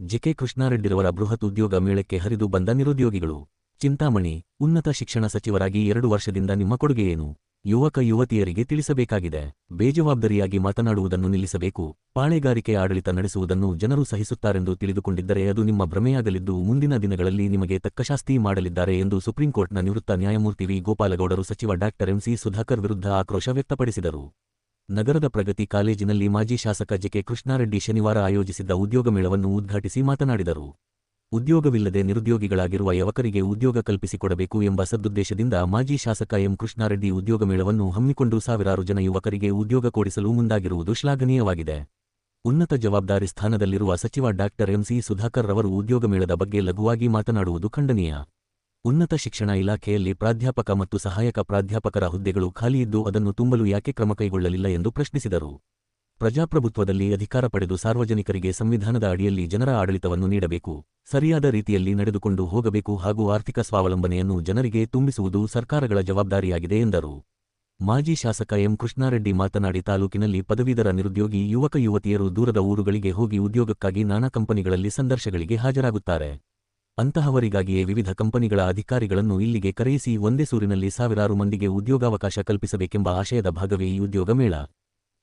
JK ಕೃಷ್ಣಾರೆಡ್ಡಿರವರ ಬೃಹತ್ ಉದ್ಯೋಗ ಮೇಳಕ್ಕೆ ಹರಿದು ಬಂದ ನಿರುದ್ಯೋಗಿಗಳು. ಚಿಂತಾಮಣಿ, ಉನ್ನತ ಶಿಕ್ಷಣ ಸಚಿವರಾಗಿ ಎರಡು ವರ್ಷದಿಂದ ನಿಮ್ಮ ಕೊಡುಗೆಯೇನು? ಯುವಕ ಯುವತಿಯರಿಗೆ ತಿಳಿಸಬೇಕಾಗಿದೆ. ಬೇಜವಾಬ್ದಾರಿಯಾಗಿ ಮಾತನಾಡುವುದನ್ನು ನಿಲ್ಲಿಸಬೇಕು. ಪಾಳೆಗಾರಿಕೆ ಆಡಳಿತ ನಡೆಸುವುದನ್ನು ಜನರು ಸಹಿಸುತ್ತಾರೆಂದು ತಿಳಿದುಕೊಂಡಿದ್ದರೆ ಅದು ನಿಮ್ಮ ಭ್ರಮೆಯಾಗಲಿದ್ದು ಮುಂದಿನ ದಿನಗಳಲ್ಲಿ ನಿಮಗೆ ತಕ್ಕ ಶಾಸ್ತಿ ಮಾಡಲಿದ್ದಾರೆ ಎಂದು ಸುಪ್ರೀಂಕೋರ್ಟ್ನ ನಿವೃತ್ತ ನ್ಯಾಯಮೂರ್ತಿ ವಿ. ಗೋಪಾಲಗೌಡರು ಸಚಿವ ಡಾಕ್ಟರ್ ಎಂಸಿ ಸುಧಾಕರ್ ವಿರುದ್ಧ ಆಕ್ರೋಶ ವ್ಯಕ್ತಪಡಿಸಿದರು. ನಗರದ ಪ್ರಗತಿ ಕಾಲೇಜಿನಲ್ಲಿ ಮಾಜಿ ಶಾಸಕ ಜೆಕೆ ಕೃಷ್ಣಾರೆಡ್ಡಿ ಶನಿವಾರ ಆಯೋಜಿಸಿದ್ದ ಉದ್ಯೋಗ ಮೇಳವನ್ನು ಉದ್ಘಾಟಿಸಿ ಮಾತನಾಡಿದರು. ಉದ್ಯೋಗವಿಲ್ಲದೆ ನಿರುದ್ಯೋಗಿಗಳಾಗಿರುವ ಯುವಕರಿಗೆ ಉದ್ಯೋಗ ಕಲ್ಪಿಸಿಕೊಡಬೇಕು ಎಂಬ ಸದುದ್ದೇಶದಿಂದ ಮಾಜಿ ಶಾಸಕ ಎಂ ಕೃಷ್ಣಾರೆಡ್ಡಿ ಉದ್ಯೋಗ ಮೇಳವನ್ನು ಹಮ್ಮಿಕೊಂಡು ಸಾವಿರಾರು ಜನ ಯುವಕರಿಗೆ ಉದ್ಯೋಗ ಕೊಡಿಸಲು ಮುಂದಾಗಿರುವುದು ಶ್ಲಾಘನೀಯವಾಗಿದೆ. ಉನ್ನತ ಜವಾಬ್ದಾರಿ ಸ್ಥಾನದಲ್ಲಿರುವ ಸಚಿವ ಡಾಕ್ಟರ್ ಎಂಸಿ ಸುಧಾಕರ್ ರವರು ಉದ್ಯೋಗ ಮೇಳದ ಬಗ್ಗೆ ಲಘುವಾಗಿ ಮಾತನಾಡುವುದು ಖಂಡನೀಯ. ಉನ್ನತ ಶಿಕ್ಷಣ ಇಲಾಖೆಯಲ್ಲಿ ಪ್ರಾಧ್ಯಾಪಕ ಮತ್ತು ಸಹಾಯಕ ಪ್ರಾಧ್ಯಾಪಕರ ಹುದ್ದೆಗಳು ಖಾಲಿಯಿದ್ದು ಅದನ್ನು ತುಂಬಲು ಯಾಕೆ ಕ್ರಮ ಕೈಗೊಳ್ಳಲಿಲ್ಲ ಎಂದು ಪ್ರಶ್ನಿಸಿದರು. ಪ್ರಜಾಪ್ರಭುತ್ವದಲ್ಲಿ ಅಧಿಕಾರ ಪಡೆದು ಸಾರ್ವಜನಿಕರಿಗೆ ಸಂವಿಧಾನದ ಅಡಿಯಲ್ಲಿ ಜನರ ಆಡಳಿತವನ್ನು ನೀಡಬೇಕು, ಸರಿಯಾದ ರೀತಿಯಲ್ಲಿ ನಡೆದುಕೊಂಡು ಹೋಗಬೇಕು ಹಾಗೂ ಆರ್ಥಿಕ ಸ್ವಾವಲಂಬನೆಯನ್ನು ಜನರಿಗೆ ತುಂಬಿಸುವುದು ಸರ್ಕಾರಗಳ ಜವಾಬ್ದಾರಿಯಾಗಿದೆ ಎಂದರು. ಮಾಜಿ ಶಾಸಕ ಎಂ. ಕೃಷ್ಣಾರೆಡ್ಡಿ ಮಾತನಾಡಿ ತಾಲೂಕಿನಲ್ಲಿ ಪದವೀಧರ ನಿರುದ್ಯೋಗಿ ಯುವಕ ಯುವತಿಯರು ದೂರದ ಊರುಗಳಿಗೆ ಹೋಗಿ ಉದ್ಯೋಗಕ್ಕಾಗಿ ನಾನಾ ಕಂಪನಿಗಳಲ್ಲಿ ಸಂದರ್ಶಗಳಿಗೆ ಹಾಜರಾಗುತ್ತಾರೆ. ಅಂತಹವರಿಗಾಗಿಯೇ ವಿವಿಧ ಕಂಪನಿಗಳ ಅಧಿಕಾರಿಗಳನ್ನು ಇಲ್ಲಿಗೆ ಕರೆಯಿಸಿ ಒಂದೇ ಸೂರಿನಲ್ಲಿ ಸಾವಿರಾರು ಮಂದಿಗೆ ಉದ್ಯೋಗಾವಕಾಶ ಕಲ್ಪಿಸಬೇಕೆಂಬ ಆಶಯದ ಭಾಗವೇ ಈ ಉದ್ಯೋಗ ಮೇಳ.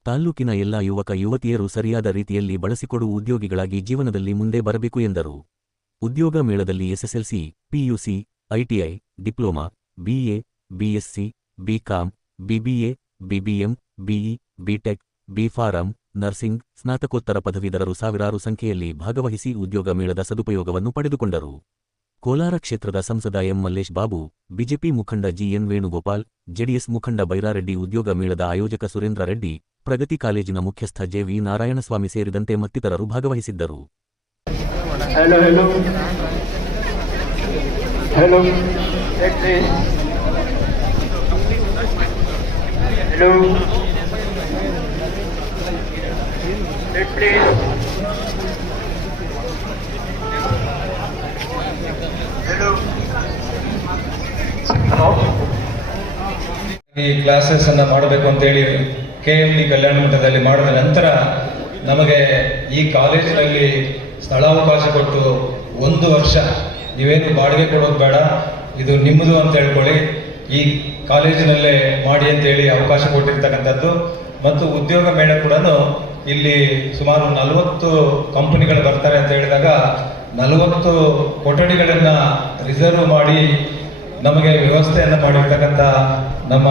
ತಾಲ್ಲೂಕಿನ ಎಲ್ಲಾ ಯುವಕ ಯುವತಿಯರು ಸರಿಯಾದ ರೀತಿಯಲ್ಲಿ ಬಳಸಿಕೊಡುವ ಉದ್ಯೋಗಿಗಳಾಗಿ ಜೀವನದಲ್ಲಿ ಮುಂದೆ ಬರಬೇಕು ಎಂದರು. ಉದ್ಯೋಗ ಮೇಳದಲ್ಲಿ SSLC, PUC ITI diploma BA BSc BCom BBA BBM BE BTech BPharm nursing ಸ್ನಾತಕೋತ್ತರ ಪದವೀಧರರು ಸಾವಿರಾರು ಸಂಖ್ಯೆಯಲ್ಲಿ ಭಾಗವಹಿಸಿ ಉದ್ಯೋಗ ಮೇಳದ ಸದುಪಯೋಗವನ್ನು ಪಡೆದುಕೊಂಡರು. ಕೋಲಾರ ಕ್ಷೇತ್ರದ ಸಂಸದ ಎಂ ಮಲ್ಲೇಶ್ ಬಾಬು ಬಿಜೆಪಿ ಮುಖಂಡ ಜಿಎನ್ ವೇಣುಗೋಪಾಲ್ ಜೆಡಿಎಸ್ ಮುಖಂಡ ಬೈರಾರೆಡ್ಡಿ ಉದ್ಯೋಗ ಮೇಳದ ಆಯೋಜಕ ಸುರೇಂದ್ರ ರೆಡ್ಡಿ ಪ್ರಗತಿ ಕಾಲೇಜಿನ ಮುಖ್ಯಸ್ಥ ಜೆವಿ ನಾರಾಯಣಸ್ವಾಮಿ ಸೇರಿದಂತೆ ಮತ್ತಿತರರು ಭಾಗವಹಿಸಿದ್ದರು. Hello, hello. Hello. Check this. Hello. Check please. Hello. Hello. ಈ ಕ್ಲಾಸಸ್ ಅನ್ನ ಮಾಡಬೇಕು ಅಂತೇಳಿ ಕೆ ಎಂ ಡಿ ಕಲ್ಯಾಣ ಮಠದಲ್ಲಿ ಮಾಡಿದ ನಂತರ ನಮಗೆ ಈ ಕಾಲೇಜಿನಲ್ಲಿ ಸ್ಥಳಾವಕಾಶ ಕೊಟ್ಟು ಒಂದು ವರ್ಷ ನೀವೇನು ಬಾಡಿಗೆ ಕೊಡೋದು ಬೇಡ, ಇದು ನಿಮ್ಮದು ಅಂತ ಹೇಳ್ಕೊಳ್ಳಿ. ಈ ಕಾಲೇಜಿನಲ್ಲೇ ಮಾಡಿ ಅಂತೇಳಿ ಅವಕಾಶ ಕೊಟ್ಟಿರ್ತಕ್ಕಂಥದ್ದು. ಮತ್ತು ಉದ್ಯೋಗ ಮೇಳ ಕೂಡ ಇಲ್ಲಿ ಸುಮಾರು ನಲವತ್ತು ಕಂಪನಿಗಳು ಬರ್ತಾರೆ ಅಂತ ಹೇಳಿದಾಗ ನಲವತ್ತು ಕೊಠಡಿಗಳನ್ನ ರಿಸರ್ವ್ ಮಾಡಿ ನಮಗೆ ವ್ಯವಸ್ಥೆಯನ್ನು ಮಾಡಿರ್ತಕ್ಕಂಥ ನಮ್ಮ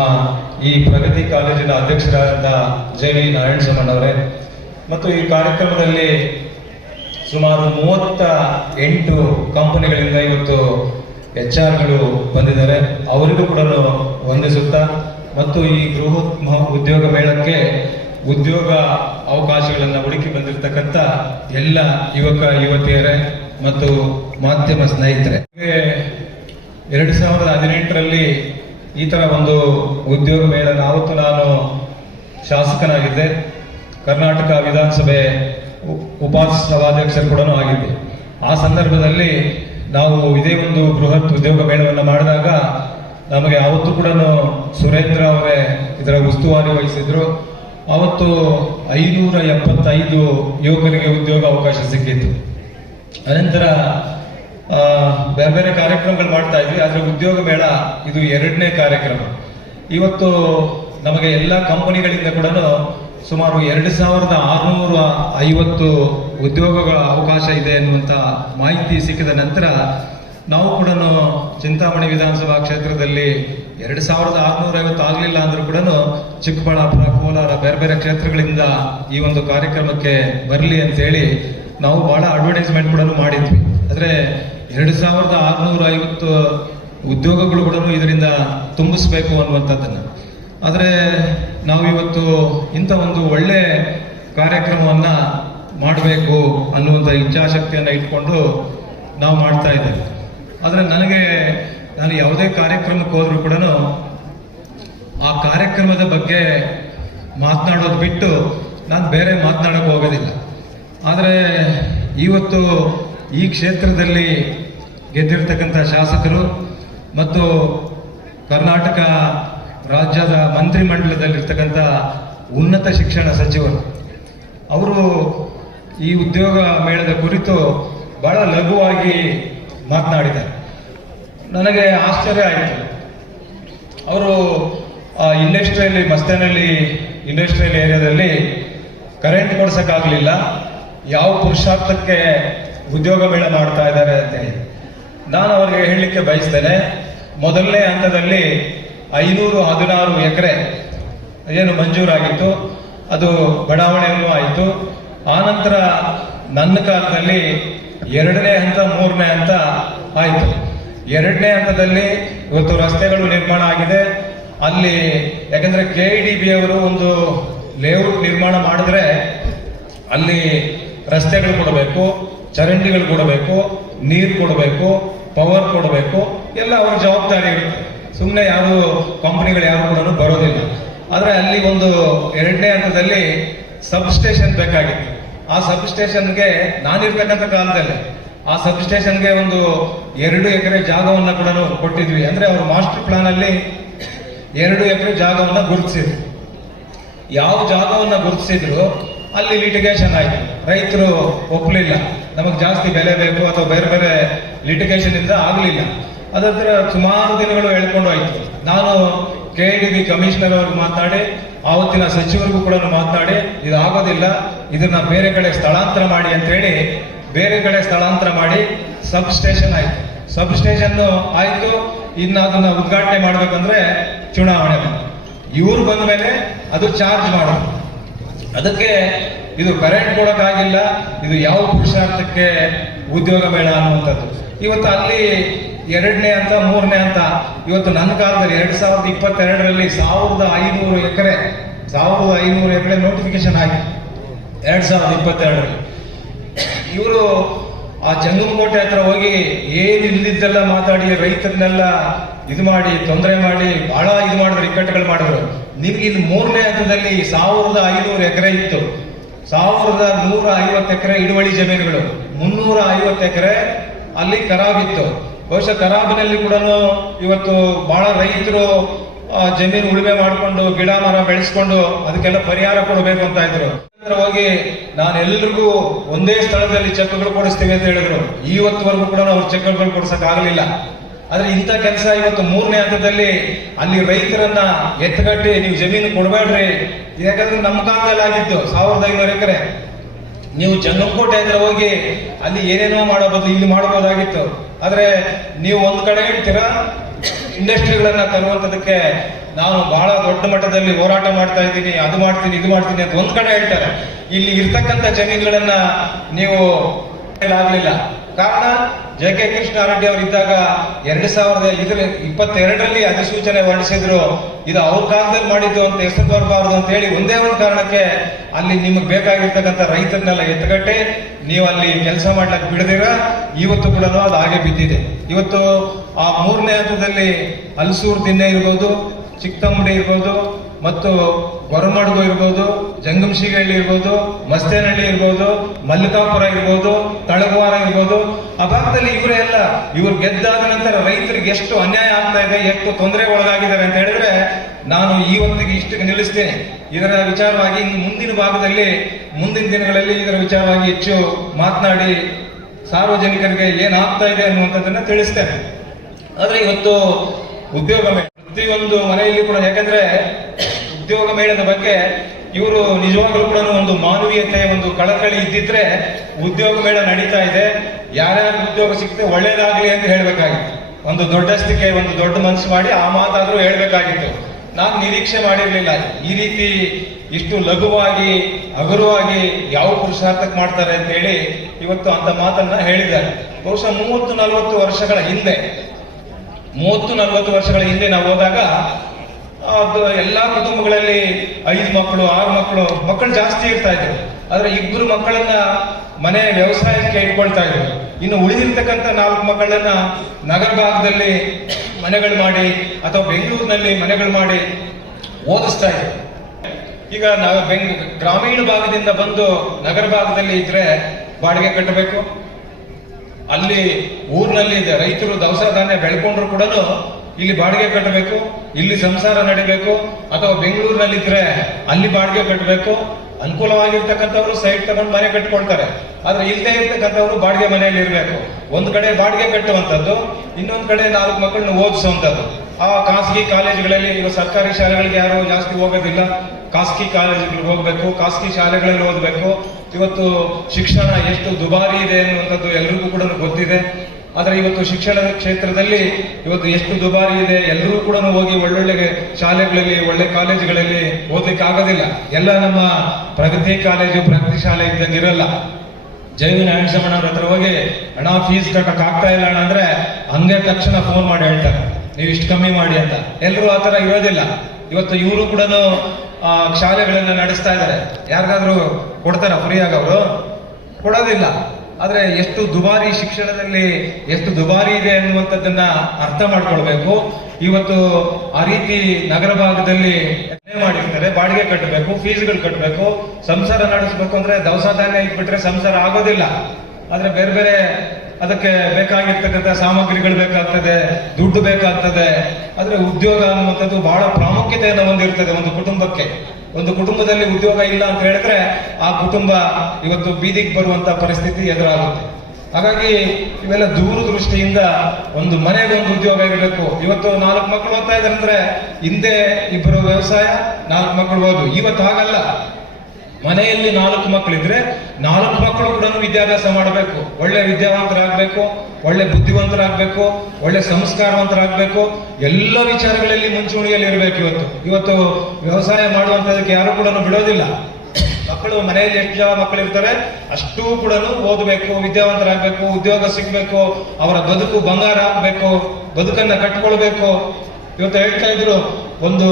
ಈ ಪ್ರಗತಿ ಕಾಲೇಜಿನ ಅಧ್ಯಕ್ಷರಾದಂಥ ಜೆ ವಿ ನಾರಾಯಣಸ್ವಾಮಣ್ಣವರೇ ಮತ್ತು ಈ ಕಾರ್ಯಕ್ರಮದಲ್ಲಿ ಸುಮಾರು ಮೂವತ್ತ ಎಂಟು ಕಂಪನಿಗಳಿಂದ ಇವತ್ತು ಎಚ್ ಆರ್ಗಳು ಬಂದಿದ್ದಾರೆ. ಅವರಿಗೂ ಕೂಡ ವಂದಿಸುತ್ತಾ, ಮತ್ತು ಈ ಗೃಹ ಉದ್ಯೋಗ ಮೇಳಕ್ಕೆ ಉದ್ಯೋಗ ಅವಕಾಶಗಳನ್ನು ಹುಡುಕಿ ಬಂದಿರತಕ್ಕಂಥ ಎಲ್ಲ ಯುವಕ, ಯುವತಿಯರೇ ಮತ್ತು ಮಾಧ್ಯಮ ಸ್ನೇಹಿತರೆ. ಎರಡು ಸಾವಿರದ ಹದಿನೆಂಟರಲ್ಲಿ ಈ ಥರ ಒಂದು ಉದ್ಯೋಗ ಮೇಳ ಆವತ್ತು ನಾನು ಶಾಸಕನಾಗಿದ್ದೆ. ಕರ್ನಾಟಕ ವಿಧಾನಸಭೆ ಉಪ ಸಭಾಧ್ಯಕ್ಷರು ಕೂಡ ಆಗಿದ್ದೆ. ಆ ಸಂದರ್ಭದಲ್ಲಿ ನಾವು ಇದೇ ಒಂದು ಬೃಹತ್ ಉದ್ಯೋಗ ಮೇಳವನ್ನು ಮಾಡಿದಾಗ ನಮಗೆ ಅವತ್ತು ಕೂಡ ಸುರೇಂದ್ರ ಅವರೇ ಇದರ ಉಸ್ತುವಾರಿ ವಹಿಸಿದ್ರು. ಅವತ್ತು ಐನೂರ ಎಪ್ಪತ್ತೈದು ಯುವಕರಿಗೆ ಉದ್ಯೋಗ ಅವಕಾಶ ಸಿಕ್ಕಿತ್ತು. ಅನಂತರ ಬೇರೆ ಬೇರೆ ಕಾರ್ಯಕ್ರಮಗಳು ಮಾಡ್ತಾ ಇದ್ವಿ, ಆದರೆ ಉದ್ಯೋಗ ಮೇಳ ಇದು ಎರಡನೇ ಕಾರ್ಯಕ್ರಮ. ಇವತ್ತು ನಮಗೆ ಎಲ್ಲ ಕಂಪನಿಗಳಿಂದ ಕೂಡ ಸುಮಾರು ಎರಡು ಸಾವಿರದ ಆರುನೂರ ಐವತ್ತು ಉದ್ಯೋಗಗಳ ಅವಕಾಶ ಇದೆ ಎನ್ನುವಂತ ಮಾಹಿತಿ ಸಿಕ್ಕಿದ ನಂತರ ನಾವು ಕೂಡ ಚಿಂತಾಮಣಿ ವಿಧಾನಸಭಾ ಕ್ಷೇತ್ರದಲ್ಲಿ ಎರಡು ಸಾವಿರದ ಆರುನೂರ ಐವತ್ತು ಆಗಲಿಲ್ಲ ಅಂದ್ರೂ ಕೂಡ ಚಿಕ್ಕಬಳ್ಳಾಪುರ, ಕೋಲಾರ ಬೇರೆ ಬೇರೆ ಕ್ಷೇತ್ರಗಳಿಂದ ಈ ಒಂದು ಕಾರ್ಯಕ್ರಮಕ್ಕೆ ಬರಲಿ ಅಂತೇಳಿ ನಾವು ಬಹಳ ಅಡ್ವರ್ಟೈಸ್ಮೆಂಟ್ ಕೂಡ ಮಾಡಿದ್ವಿ. ಆದರೆ ಎರಡು ಸಾವಿರದ ಆರುನೂರ ಐವತ್ತು ಉದ್ಯೋಗಗಳು ಕೂಡ ಇದರಿಂದ ತುಂಬಿಸ್ಬೇಕು ಅನ್ನುವಂಥದ್ದನ್ನು. ಆದರೆ ನಾವು ಇವತ್ತು ಇಂಥ ಒಂದು ಒಳ್ಳೆ ಕಾರ್ಯಕ್ರಮವನ್ನ ಮಾಡಬೇಕು ಅನ್ನುವಂಥ ಇಚ್ಛಾಶಕ್ತಿಯನ್ನ ಇಟ್ಕೊಂಡು ನಾವು ಮಾಡ್ತಾ ಇದ್ದೇವೆ. ಆದರೆ ನನಗೆ ನಾನು ಯಾವುದೇ ಕಾರ್ಯಕ್ರಮಕ್ಕೆ ಹೋದ್ರೂ ಕೂಡ ಆ ಕಾರ್ಯಕ್ರಮದ ಬಗ್ಗೆ ಮಾತನಾಡೋದು ಬಿಟ್ಟು ನಾನು ಬೇರೆ ಮಾತನಾಡಕ್ಕೆ ಹೋಗೋದಿಲ್ಲ. ಆದರೆ ಇವತ್ತು ಈ ಕ್ಷೇತ್ರದಲ್ಲಿ ಗೆದ್ದಿರ್ತಕ್ಕಂಥ ಶಾಸಕರು ಮತ್ತು ಕರ್ನಾಟಕ ರಾಜ್ಯದ ಮಂತ್ರಿಮಂಡಲದಲ್ಲಿರ್ತಕ್ಕಂಥ ಉನ್ನತ ಶಿಕ್ಷಣ ಸಚಿವರು, ಅವರು ಈ ಉದ್ಯೋಗ ಮೇಳದ ಕುರಿತು ಬಹಳ ಲಘುವಾಗಿ ಮಾತನಾಡಿದ್ದಾರೆ. ನನಗೆ ಆಶ್ಚರ್ಯ ಆಯಿತು. ಅವರು ಇಂಡಸ್ಟ್ರಿಯಲ್ಲಿ ಮಸ್ತೇನಹಳ್ಳಿ ಇಂಡಸ್ಟ್ರಿಯಲ್ ಏರಿಯಾದಲ್ಲಿ ಕರೆಂಟ್ ಕೊಡ್ಸೋಕ್ಕಾಗಲಿಲ್ಲ. ಯಾವ ಪುರುಷಾರ್ಥಕ್ಕೆ ಉದ್ಯೋಗ ಮೇಳ ಮಾಡ್ತಾ ಇದ್ದಾರೆ ಅಂತೇಳಿ. ನಾನು ಅವರಿಗೆ ಹೇಳಲಿಕ್ಕೆ ಬಯಸ್ತೇನೆ, ಮೊದಲನೇ ಹಂತದಲ್ಲಿ ಐನೂರು ಹದಿನಾರು ಎಕರೆ ಏನು ಮಂಜೂರಾಗಿತ್ತು. ಅದು ಬಡಾವಣೆಯಲ್ಲೂ ಆಯಿತು. ಆನಂತರ ನನ್ನ ಕಾಲದಲ್ಲಿ ಎರಡನೇ ಹಂತ, ಮೂರನೇ ಹಂತ ಆಯಿತು. ಎರಡನೇ ಹಂತದಲ್ಲಿ ಇವತ್ತು ರಸ್ತೆಗಳು ನಿರ್ಮಾಣ ಆಗಿದೆ. ಅಲ್ಲಿ ಯಾಕಂದ್ರೆ ಕೆ ಡಿ ಬಿ ಅವರು ಒಂದು ಲೇಔಟ್ ನಿರ್ಮಾಣ ಮಾಡಿದ್ರೆ ಅಲ್ಲಿ ರಸ್ತೆಗಳು ಕೊಡಬೇಕು, ಚರಂಡಿಗಳು ಕೊಡಬೇಕು, ನೀರು ಕೊಡಬೇಕು ಪವರ್ ಕೊಡಬೇಕು, ಎಲ್ಲ ಅವ್ರ ಜವಾಬ್ದಾರಿ ಇರುತ್ತೆ. ಸುಮ್ಮನೆ ಯಾರು ಕಂಪನಿಗಳು ಯಾರು ಕೂಡ ಬರೋದಿಲ್ಲ. ಆದರೆ ಅಲ್ಲಿ ಒಂದು ಎರಡನೇ ಹಂತದಲ್ಲಿ ಸಬ್ ಸ್ಟೇಷನ್ ಬೇಕಾಗಿತ್ತು. ಆ ಸಬ್ ಸ್ಟೇಷನ್ಗೆ ಕಾಲದಲ್ಲಿ ಆ ಸಬ್ ಸ್ಟೇಷನ್ಗೆ ಒಂದು ಎರಡು ಎಕರೆ ಜಾಗವನ್ನು ಕೂಡ ಕೊಟ್ಟಿದ್ವಿ. ಅಂದ್ರೆ ಅವರು ಮಾಸ್ಟರ್ ಪ್ಲಾನ್ ಅಲ್ಲಿ ಎರಡು ಎಕರೆ ಜಾಗವನ್ನು ಗುರುತಿಸಿದ್ರು. ಯಾವ ಜಾಗವನ್ನು ಗುರುತಿಸಿದ್ರು, ಅಲ್ಲಿ ಲಿಟಿಗೇಷನ್ ಆಯಿತು. ರೈತರು ಒಪ್ಪಲಿಲ್ಲ ನಮಗೆ ಜಾಸ್ತಿ ಬೆಲೆ ಬೇಕು ಅಥವಾ ಬೇರೆ ಬೇರೆ ಲಿಟಿಗೇಷನ್ ಇಂದ ಆಗಲಿಲ್ಲ. ಅದರ ಸುಮಾರು ದಿನಗಳು ಹೇಳ್ಕೊಂಡು ಹೋಯ್ತು. ನಾನು ಕೆ ಡಿ ಬಿ ಕಮಿಷನರ್ ಅವ್ರಿಗೆ ಮಾತಾಡಿ, ಆವತ್ತಿನ ಸಚಿವರಿಗೂ ಕೂಡ ಮಾತಾಡಿ ಇದು ಆಗೋದಿಲ್ಲ ಇದನ್ನ ಬೇರೆ ಕಡೆ ಸ್ಥಳಾಂತರ ಮಾಡಿ ಅಂತ ಹೇಳಿ ಬೇರೆ ಕಡೆ ಸ್ಥಳಾಂತರ ಮಾಡಿ ಸಬ್ ಸ್ಟೇಷನ್ ಆಯ್ತು. ಸಬ್ ಸ್ಟೇಷನ್ ಆಯ್ತು, ಇನ್ನು ಅದನ್ನ ಉದ್ಘಾಟನೆ ಮಾಡ್ಬೇಕಂದ್ರೆ ಚುನಾವಣೆ ಬಂತು. ಇವ್ರು ಬಂದ ಮೇಲೆ ಅದು ಚಾರ್ಜ್ ಮಾಡೋದು. ಅದಕ್ಕೆ ಇದು ಕರೆಂಟ್ ಕೊಡೋಕ್ಕಾಗಿಲ್ಲ, ಇದು ಯಾವ ಪುರುಷಾರ್ಥಕ್ಕೆ ಉದ್ಯೋಗ ಬೇಡ ಅನ್ನುವಂಥದ್ದು. ಇವತ್ತು ಅಲ್ಲಿ ಎರಡನೇ ಅಂತ, ಮೂರನೇ ಅಂತ, ಇವತ್ತು ನನ್ನ ಕಾಲದಲ್ಲಿ ಎರಡು ಸಾವಿರದ ಇಪ್ಪತ್ತೆರಡರಲ್ಲಿ ಸಾವಿರದ ಐನೂರು ಎಕರೆ, ಸಾವಿರದ ಐನೂರು ಎಕರೆ ನೋಟಿಫಿಕೇಶನ್ ಆಗಿದೆ ಎರಡು ಸಾವಿರದ ಇಪ್ಪತ್ತೆರಡರಲ್ಲಿ. ಇವರು ಆ ಜಂಗಮಕೋಟೆ ಹತ್ರ ಹೋಗಿ ಏನು ಇಲ್ಲದಿದ್ದೆಲ್ಲ ಮಾತಾಡಿ ರೈತರನ್ನೆಲ್ಲ ಇದು ಮಾಡಿ, ತೊಂದರೆ ಮಾಡಿ, ಬಹಳ ಇದು ಮಾಡಿದ್ರು, ಇಕ್ಕಟ್ಟುಗಳು ಮಾಡಿದ್ರು. ನಿಮ್ಗೆ ಇಲ್ಲಿ ಮೂರನೇ ಹಂತದಲ್ಲಿ ಸಾವಿರದ ಐನೂರು ಎಕರೆ ಇತ್ತು. ಸಾವಿರದ ನೂರ ಐವತ್ತು ಎಕರೆ ಹಿಡುವಳಿ ಜಮೀನುಗಳು. ಮುನ್ನೂರ ಐವತ್ತು ಎಕರೆ ಅಲ್ಲಿ ಖರಾಬಿತ್ತು ಬಹುಶಃ ಖರಾಬಿನಲ್ಲಿ ಕೂಡ ಇವತ್ತು ಬಹಳ ರೈತರು ಜಮೀನು ಉಳುಮೆ ಮಾಡಿಕೊಂಡು ಗಿಡ ಮರ ಬೆಳೆಸ್ಕೊಂಡು ಅದಕ್ಕೆಲ್ಲ ಪರಿಹಾರ ಕೊಡಬೇಕು ಅಂತ ಇದ್ರು. ಹೋಗಿ ನಾನು ಎಲ್ರಿಗೂ ಒಂದೇ ಸ್ಥಳದಲ್ಲಿ ಚೆಕ್ಗಳು ಕೊಡಿಸ್ತೀವಿ ಅಂತ ಹೇಳಿದ್ರು. ಇವತ್ತುವರೆಗೂ ಕೂಡ ಅವ್ರು ಚೆಕ್ಗಳು ಕೊಡ್ಸಕ್ ಆಗಲಿಲ್ಲ. ಆದ್ರೆ ಇಂಥ ಕೆಲಸ ಇವತ್ತು ಮೂರನೇ ಹಂತದಲ್ಲಿ ಅಲ್ಲಿ ರೈತರನ್ನ ಎತ್ತಗಟ್ಟಿ ನೀವು ಜಮೀನು ಕೊಡಬೇಡ್ರಿ. ಯಾಕಂದ್ರೆ ನಮ್ಮ ಕಾಲದಲ್ಲಿ ಆಗಿತ್ತು, ಸಾವಿರದ ಐನೂರು ಎಕರೆ. ನೀವು ಜಂಗಮಕೋಟೆ ಹತ್ರ ಹೋಗಿ ಅಲ್ಲಿ ಏನೇನೋ ಮಾಡಬಹುದು ಇಲ್ಲಿ ಮಾಡಬಹುದಾಗಿತ್ತು ಆದ್ರೆ ನೀವು ಒಂದ್ ಕಡೆ ಹೇಳ್ತೀರಾ ಇಂಡಸ್ಟ್ರಿಗಳನ್ನ ತರುವಂತದಕ್ಕೆ ನಾನು ಬಹಳ ದೊಡ್ಡ ಮಟ್ಟದಲ್ಲಿ ಹೋರಾಟ ಮಾಡ್ತಾ ಇದ್ದೀನಿ, ಅದು ಮಾಡ್ತೀನಿ, ಇದು ಮಾಡ್ತೀನಿ ಅಂತ ಒಂದ್ ಕಡೆ ಹೇಳ್ತಾರೆ. ಇಲ್ಲಿ ಇರ್ತಕ್ಕಂಥ ಜಮೀನುಗಳನ್ನ ನೀವು ಆಗ್ಲಿಲ್ಲ. ಕಾರಣ ಜೆ ಕೆ ಕೃಷ್ಣಾರೆಡ್ಡಿ ಅವರು ಇದ್ದಾಗ ಎರಡ್ ಸಾವಿರದ ಇದ್ರ, ಇಪ್ಪತ್ತೆರಡರಲ್ಲಿ ಅಧಿಸೂಚನೆ ಹೊರಡಿಸಿದ್ರು, ಇದು ಅವ್ರ ಕಾಲದಲ್ಲಿ ಮಾಡಿದ್ದು ಅಂತ ಹೆಸರು ಬರಬಾರ್ದು ಅಂತ ಹೇಳಿ ಒಂದೇ ಒಂದು ಕಾರಣಕ್ಕೆ ಅಲ್ಲಿ ನಿಮಗೆ ಬೇಕಾಗಿರ್ತಕ್ಕಂಥ ರೈತರನ್ನೆಲ್ಲ ಎತ್ತಗಟ್ಟೆ ನೀವು ಅಲ್ಲಿ ಕೆಲಸ ಮಾಡ್ಲಿಕ್ಕೆ ಬಿಡದಿರ, ಇವತ್ತು ಕೂಡ ಅದು ಹಾಗೆ ಬಿದ್ದಿದೆ. ಇವತ್ತು ಆ ಮೂರನೇ ಹಂತದಲ್ಲಿ ಹಲಸೂರು ದಿನ್ನೆ ಇರ್ಬೋದು ಚಿಕ್ಕತಂಬಡಿ ಇರ್ಬೋದು, ಮತ್ತು ಗೊರಮಡ್ಗು ಇರ್ಬೋದು, ಜಂಗಮಶಿಗಳ್ಳಿ ಇರ್ಬೋದು ಮಸ್ತೇನಹಳ್ಳಿ ಇರ್ಬೋದು, ಮಲ್ಲಿಕಾಪುರ ಇರ್ಬೋದು, ತಳಗವಾರ ಇರ್ಬೋದು. ಆ ಭಾಗದಲ್ಲಿ ಇವರೇ ಎಲ್ಲ, ಇವ್ರು ಗೆದ್ದಾದ ನಂತರ ರೈತರಿಗೆ ಎಷ್ಟು ಅನ್ಯಾಯ ಆಗ್ತಾ ಇದೆ, ಎಷ್ಟು ತೊಂದರೆ ಒಳಗಾಗಿದ್ದಾರೆ ಅಂತ ಹೇಳಿದ್ರೆ ನಾನು ಈ ಹೊತ್ತಿಗೆ ಇಷ್ಟಕ್ಕೆ ನಿಲ್ಲಿಸ್ತೇನೆ. ಇದರ ವಿಚಾರವಾಗಿ ಮುಂದಿನ ಭಾಗದಲ್ಲಿ, ಮುಂದಿನ ದಿನಗಳಲ್ಲಿ ಇದರ ವಿಚಾರವಾಗಿ ಹೆಚ್ಚು ಮಾತನಾಡಿ ಸಾರ್ವಜನಿಕರಿಗೆ ಏನಾಗ್ತಾ ಇದೆ ಅನ್ನುವಂಥದ್ದನ್ನು ತಿಳಿಸ್ತೇನೆ. ಆದ್ರೆ ಇವತ್ತು ಉದ್ಯೋಗ ಮೇಳ. ಪ್ರತಿಯೊಂದು ಮನೆಯಲ್ಲಿ ಕೂಡ, ಯಾಕಂದ್ರೆ ಉದ್ಯೋಗ ಮೇಳದ ಬಗ್ಗೆ ಇವರು ನಿಜವಾಗ್ಲೂ ಕೂಡ ಒಂದು ಮಾನವೀಯತೆ ಒಂದು ಕಳಕಳಿ ಇದ್ದಿದ್ರೆ ಉದ್ಯೋಗ ಮೇಳ ನಡೀತಾ ಇದೆ. ಯಾರ್ಯಾರು ಉದ್ಯೋಗ ಸಿಕ್ತೆ ಒಳ್ಳೇದಾಗ್ಲಿ ಅಂತ ಹೇಳ್ಬೇಕಾಗಿತ್ತು. ಒಂದು ದೊಡ್ಡಷ್ಟಕ್ಕೆ ಒಂದು ದೊಡ್ಡ ಮನಸ್ಸು ಮಾಡಿ ಆ ಮಾತಾದ್ರೂ ಹೇಳ್ಬೇಕಾಗಿತ್ತು. ನಾನು ನಿರೀಕ್ಷೆ ಮಾಡಿರ್ಲಿಲ್ಲ. ಈ ರೀತಿ ಇಷ್ಟು ಲಘುವಾಗಿ, ಹಗುರವಾಗಿ ಯಾವ ಪುರುಷಾರ್ಥಕ್ಕೆ ಮಾಡ್ತಾರೆ ಅಂತ ಹೇಳಿ ಇವತ್ತು ಅಂತ ಮಾತನ್ನ ಹೇಳಿದ್ದಾರೆ. ಬಹುಶಃ ಮೂವತ್ತು ನಲವತ್ತು ವರ್ಷಗಳ ಹಿಂದೆ ಮೂವತ್ತು, ನಲವತ್ತು ವರ್ಷಗಳ ಹಿಂದೆ ನಾವು ಹೋದಾಗ, ಅದು ಎಲ್ಲಾ ಕುಟುಂಬಗಳಲ್ಲಿ ಐದು ಮಕ್ಕಳು, ಆರು ಮಕ್ಕಳು ಮಕ್ಕಳು ಜಾಸ್ತಿ ಇರ್ತಾ ಇದ್ರು. ಆದ್ರೆ ಇಬ್ಬರು ಮಕ್ಕಳನ್ನ ಮನೆ ವ್ಯವಸಾಯಕ್ಕೆ ಇಟ್ಕೊಳ್ತಾ ಇದ್ರು. ಇನ್ನು ಉಳಿದಿರ್ತಕ್ಕಂಥ ನಾಲ್ಕು ಮಕ್ಕಳನ್ನ ನಗರ ಭಾಗದಲ್ಲಿ ಮನೆಗಳು ಮಾಡಿ, ಅಥವಾ ಬೆಂಗಳೂರಿನಲ್ಲಿ ಮನೆಗಳು ಮಾಡಿ ಓದಿಸ್ತಾ ಇದ್ರು. ಈಗ ನಾವು ಬೆಂಗ್, ಗ್ರಾಮೀಣ ಭಾಗದಿಂದ ಬಂದು ನಗರ ಭಾಗದಲ್ಲಿ ಇದ್ರೆ ಬಾಡಿಗೆ ಕಟ್ಟಬೇಕು. ಅಲ್ಲಿ ಊರಿನಲ್ಲಿ ರೈತರು ದವಸ ಧಾನ್ಯ ಬೆಳ್ಕೊಂಡ್ರು ಕೂಡ ಇಲ್ಲಿ ಬಾಡಿಗೆ ಕಟ್ಟಬೇಕು, ಇಲ್ಲಿ ಸಂಸಾರ ನಡಿಬೇಕು, ಅಥವಾ ಬೆಂಗಳೂರಿನಲ್ಲಿ ಇದ್ರೆ ಅಲ್ಲಿ ಬಾಡಿಗೆ ಕಟ್ಟಬೇಕು. ಅನುಕೂಲವಾಗಿರ್ತಕ್ಕಂಥವ್ರು ಸೈಟ್ ತಗೊಂಡು ಮನೆ ಕಟ್ಕೊಳ್ತಾರೆ. ಆದ್ರೆ ಇಲ್ಲದೆ ಇರ್ತಕ್ಕಂಥವ್ರು ಬಾಡಿಗೆ ಮನೆಯಲ್ಲಿ ಇರಬೇಕು. ಒಂದು ಕಡೆ ಬಾಡಿಗೆ ಕಟ್ಟುವಂಥದ್ದು, ಇನ್ನೊಂದು ಕಡೆ ನಾಲ್ಕು ಮಕ್ಕಳನ್ನ ಓದಿಸುವಂಥದ್ದು. ಆ ಖಾಸಗಿ ಕಾಲೇಜುಗಳಲ್ಲಿ ಇವಾಗ ಸರ್ಕಾರಿ ಶಾಲೆಗಳಿಗೆ ಯಾರು ಜಾಸ್ತಿ ಹೋಗೋದಿಲ್ಲ. ಖಾಸಗಿ ಕಾಲೇಜುಗಳಿಗೆ ಹೋಗ್ಬೇಕು, ಖಾಸಗಿ ಶಾಲೆಗಳಲ್ಲಿ ಓದಬೇಕು. ಇವತ್ತು ಶಿಕ್ಷಣ ಎಷ್ಟು ದುಬಾರಿ ಇದೆ ಅನ್ನುವಂಥದ್ದು ಎಲ್ರಿಗೂ ಕೂಡ ಗೊತ್ತಿದೆ. ಆದರೆ ಇವತ್ತು ಶಿಕ್ಷಣದ ಕ್ಷೇತ್ರದಲ್ಲಿ ಇವತ್ತು ಎಷ್ಟು ದುಬಾರಿ ಇದೆ ಎಲ್ಲರೂ ಕೂಡ ಹೋಗಿ ಒಳ್ಳೊಳ್ಳೆ ಶಾಲೆಗಳಲ್ಲಿ, ಒಳ್ಳೆ ಕಾಲೇಜುಗಳಲ್ಲಿ ಓದ್ಲಿಕ್ಕೆ ಆಗೋದಿಲ್ಲ. ಎಲ್ಲ ನಮ್ಮ ಪ್ರಗತಿ ಕಾಲೇಜು, ಪ್ರಗತಿ ಶಾಲೆ ಇದ್ದಂಗೆ ಇರಲ್ಲ. ಜೈವಿನ ಅವ್ರ ಹತ್ರ ಹೋಗಿ ಹಣ ಫೀಸ್ ಕಟ್ಟಕ್ ಆಗ್ತಾ ಇಲ್ಲ ಅಂದ್ರೆ ಹಂಗೆ ತಕ್ಷಣ ಫೋನ್ ಮಾಡಿ ಹೇಳ್ತಾರೆ. ನೀವು ಇಷ್ಟು ಕಮ್ಮಿ ಮಾಡಿ ಅಂತ. ಎಲ್ಲರೂ ಆ ಥರ ಇರೋದಿಲ್ಲ. ಇವತ್ತು ಇವರು ಕೂಡ ಶಾಲೆಗಳನ್ನ ನಡೆಸ್ತಾ ಇದ್ದಾರೆ. ಯಾರಿಗಾದ್ರೂ ಕೊಡ್ತಾರ ಫ್ರೀಯಾಗಿ ಅವರು ಕೊಡೋದಿಲ್ಲ. ಆದರೆ ಎಷ್ಟು ದುಬಾರಿ ಶಿಕ್ಷಣದಲ್ಲಿ ಎಷ್ಟು ದುಬಾರಿ ಇದೆ ಅನ್ನುವಂಥದ್ದನ್ನ ಅರ್ಥ ಮಾಡ್ಕೊಳ್ಬೇಕು. ಇವತ್ತು ಆ ರೀತಿ ನಗರ ಭಾಗದಲ್ಲಿ ಮಾಡಿರ್ತಾರೆ, ಬಾಡಿಗೆ ಕಟ್ಟಬೇಕು, ಫೀಸ್ಗಳು ಕಟ್ಟಬೇಕು, ಸಂಸಾರ ನಡೆಸಬೇಕು ಅಂದ್ರೆ ದವಸ ಧಾನ್ಯ ಇಟ್ಬಿಟ್ರೆ ಸಂಸಾರ ಆಗೋದಿಲ್ಲ. ಆದರೆ ಬೇರೆ ಬೇರೆ ಅದಕ್ಕೆ ಬೇಕಾಗಿರ್ತಕ್ಕಂಥ ಸಾಮಗ್ರಿಗಳು ಬೇಕಾಗ್ತದೆ, ದುಡ್ಡು ಬೇಕಾಗ್ತದೆ. ಆದರೆ ಉದ್ಯೋಗ ಅನ್ನುವಂಥದ್ದು ಬಹಳ ಪ್ರಾಮುಖ್ಯತೆಯನ್ನು ಹೊಂದಿರ್ತದೆ ಒಂದು ಕುಟುಂಬಕ್ಕೆ. ಒಂದು ಕುಟುಂಬದಲ್ಲಿ ಉದ್ಯೋಗ ಇಲ್ಲ ಅಂತ ಹೇಳಿದ್ರೆ ಆ ಕುಟುಂಬ ಇವತ್ತು ಬೀದಿಗೆ ಬರುವಂತ ಪರಿಸ್ಥಿತಿ ಎದುರಾಗುತ್ತೆ. ಹಾಗಾಗಿ ಇವೆಲ್ಲ ದೂರದೃಷ್ಟಿಯಿಂದ ಒಂದು ಮನೆಗೆ ಒಂದು ಉದ್ಯೋಗ ಇರಬೇಕು. ಇವತ್ತು ನಾಲ್ಕು ಮಕ್ಕಳು ಓದ್ತಾ ಇದ್ದಾರೆ ಅಂದ್ರೆ ಹಿಂದೆ ಇಬ್ಬರು ವ್ಯವಸಾಯ, ನಾಲ್ಕು ಮಕ್ಕಳು ಓದು. ಇವತ್ತು ಹಾಗಲ್ಲ. ಮನೆಯಲ್ಲಿ ನಾಲ್ಕು ಮಕ್ಕಳಿದ್ರೆ ನಾಲ್ಕು ಮಕ್ಕಳು ಕೂಡ ವಿದ್ಯಾಭ್ಯಾಸ ಮಾಡಬೇಕು. ಒಳ್ಳೆ ವಿದ್ಯಾವಂತರಾಗಬೇಕು, ಒಳ್ಳೆ ಬುದ್ಧಿವಂತರಾಗಬೇಕು, ಒಳ್ಳೆ ಸಂಸ್ಕಾರವಂತರಾಗಬೇಕು. ಎಲ್ಲ ವಿಚಾರಗಳಲ್ಲಿ ಮುಂಚೂಣಿಯಲ್ಲಿ ಇರಬೇಕು ಇವತ್ತು. ಇವತ್ತು ವ್ಯವಸಾಯ ಮಾಡುವಂತದಕ್ಕೆ ಯಾರು ಕೂಡ ಬಿಡೋದಿಲ್ಲ. ಮಕ್ಕಳು ಮನೆಯಲ್ಲಿ ಎಷ್ಟು ಜನ ಮಕ್ಕಳು ಇರ್ತಾರೆ ಅಷ್ಟೂ ಕೂಡ ಓದಬೇಕು, ವಿದ್ಯಾವಂತರಾಗಬೇಕು, ಉದ್ಯೋಗ ಸಿಗಬೇಕು, ಅವರ ಬದುಕು ಬಂಗಾರ ಆಗಬೇಕು, ಬದುಕನ್ನ ಕಟ್ಕೊಳ್ಬೇಕು. ಇವತ್ತು ಹೇಳ್ತಾ ಇದ್ರು ಒಂದು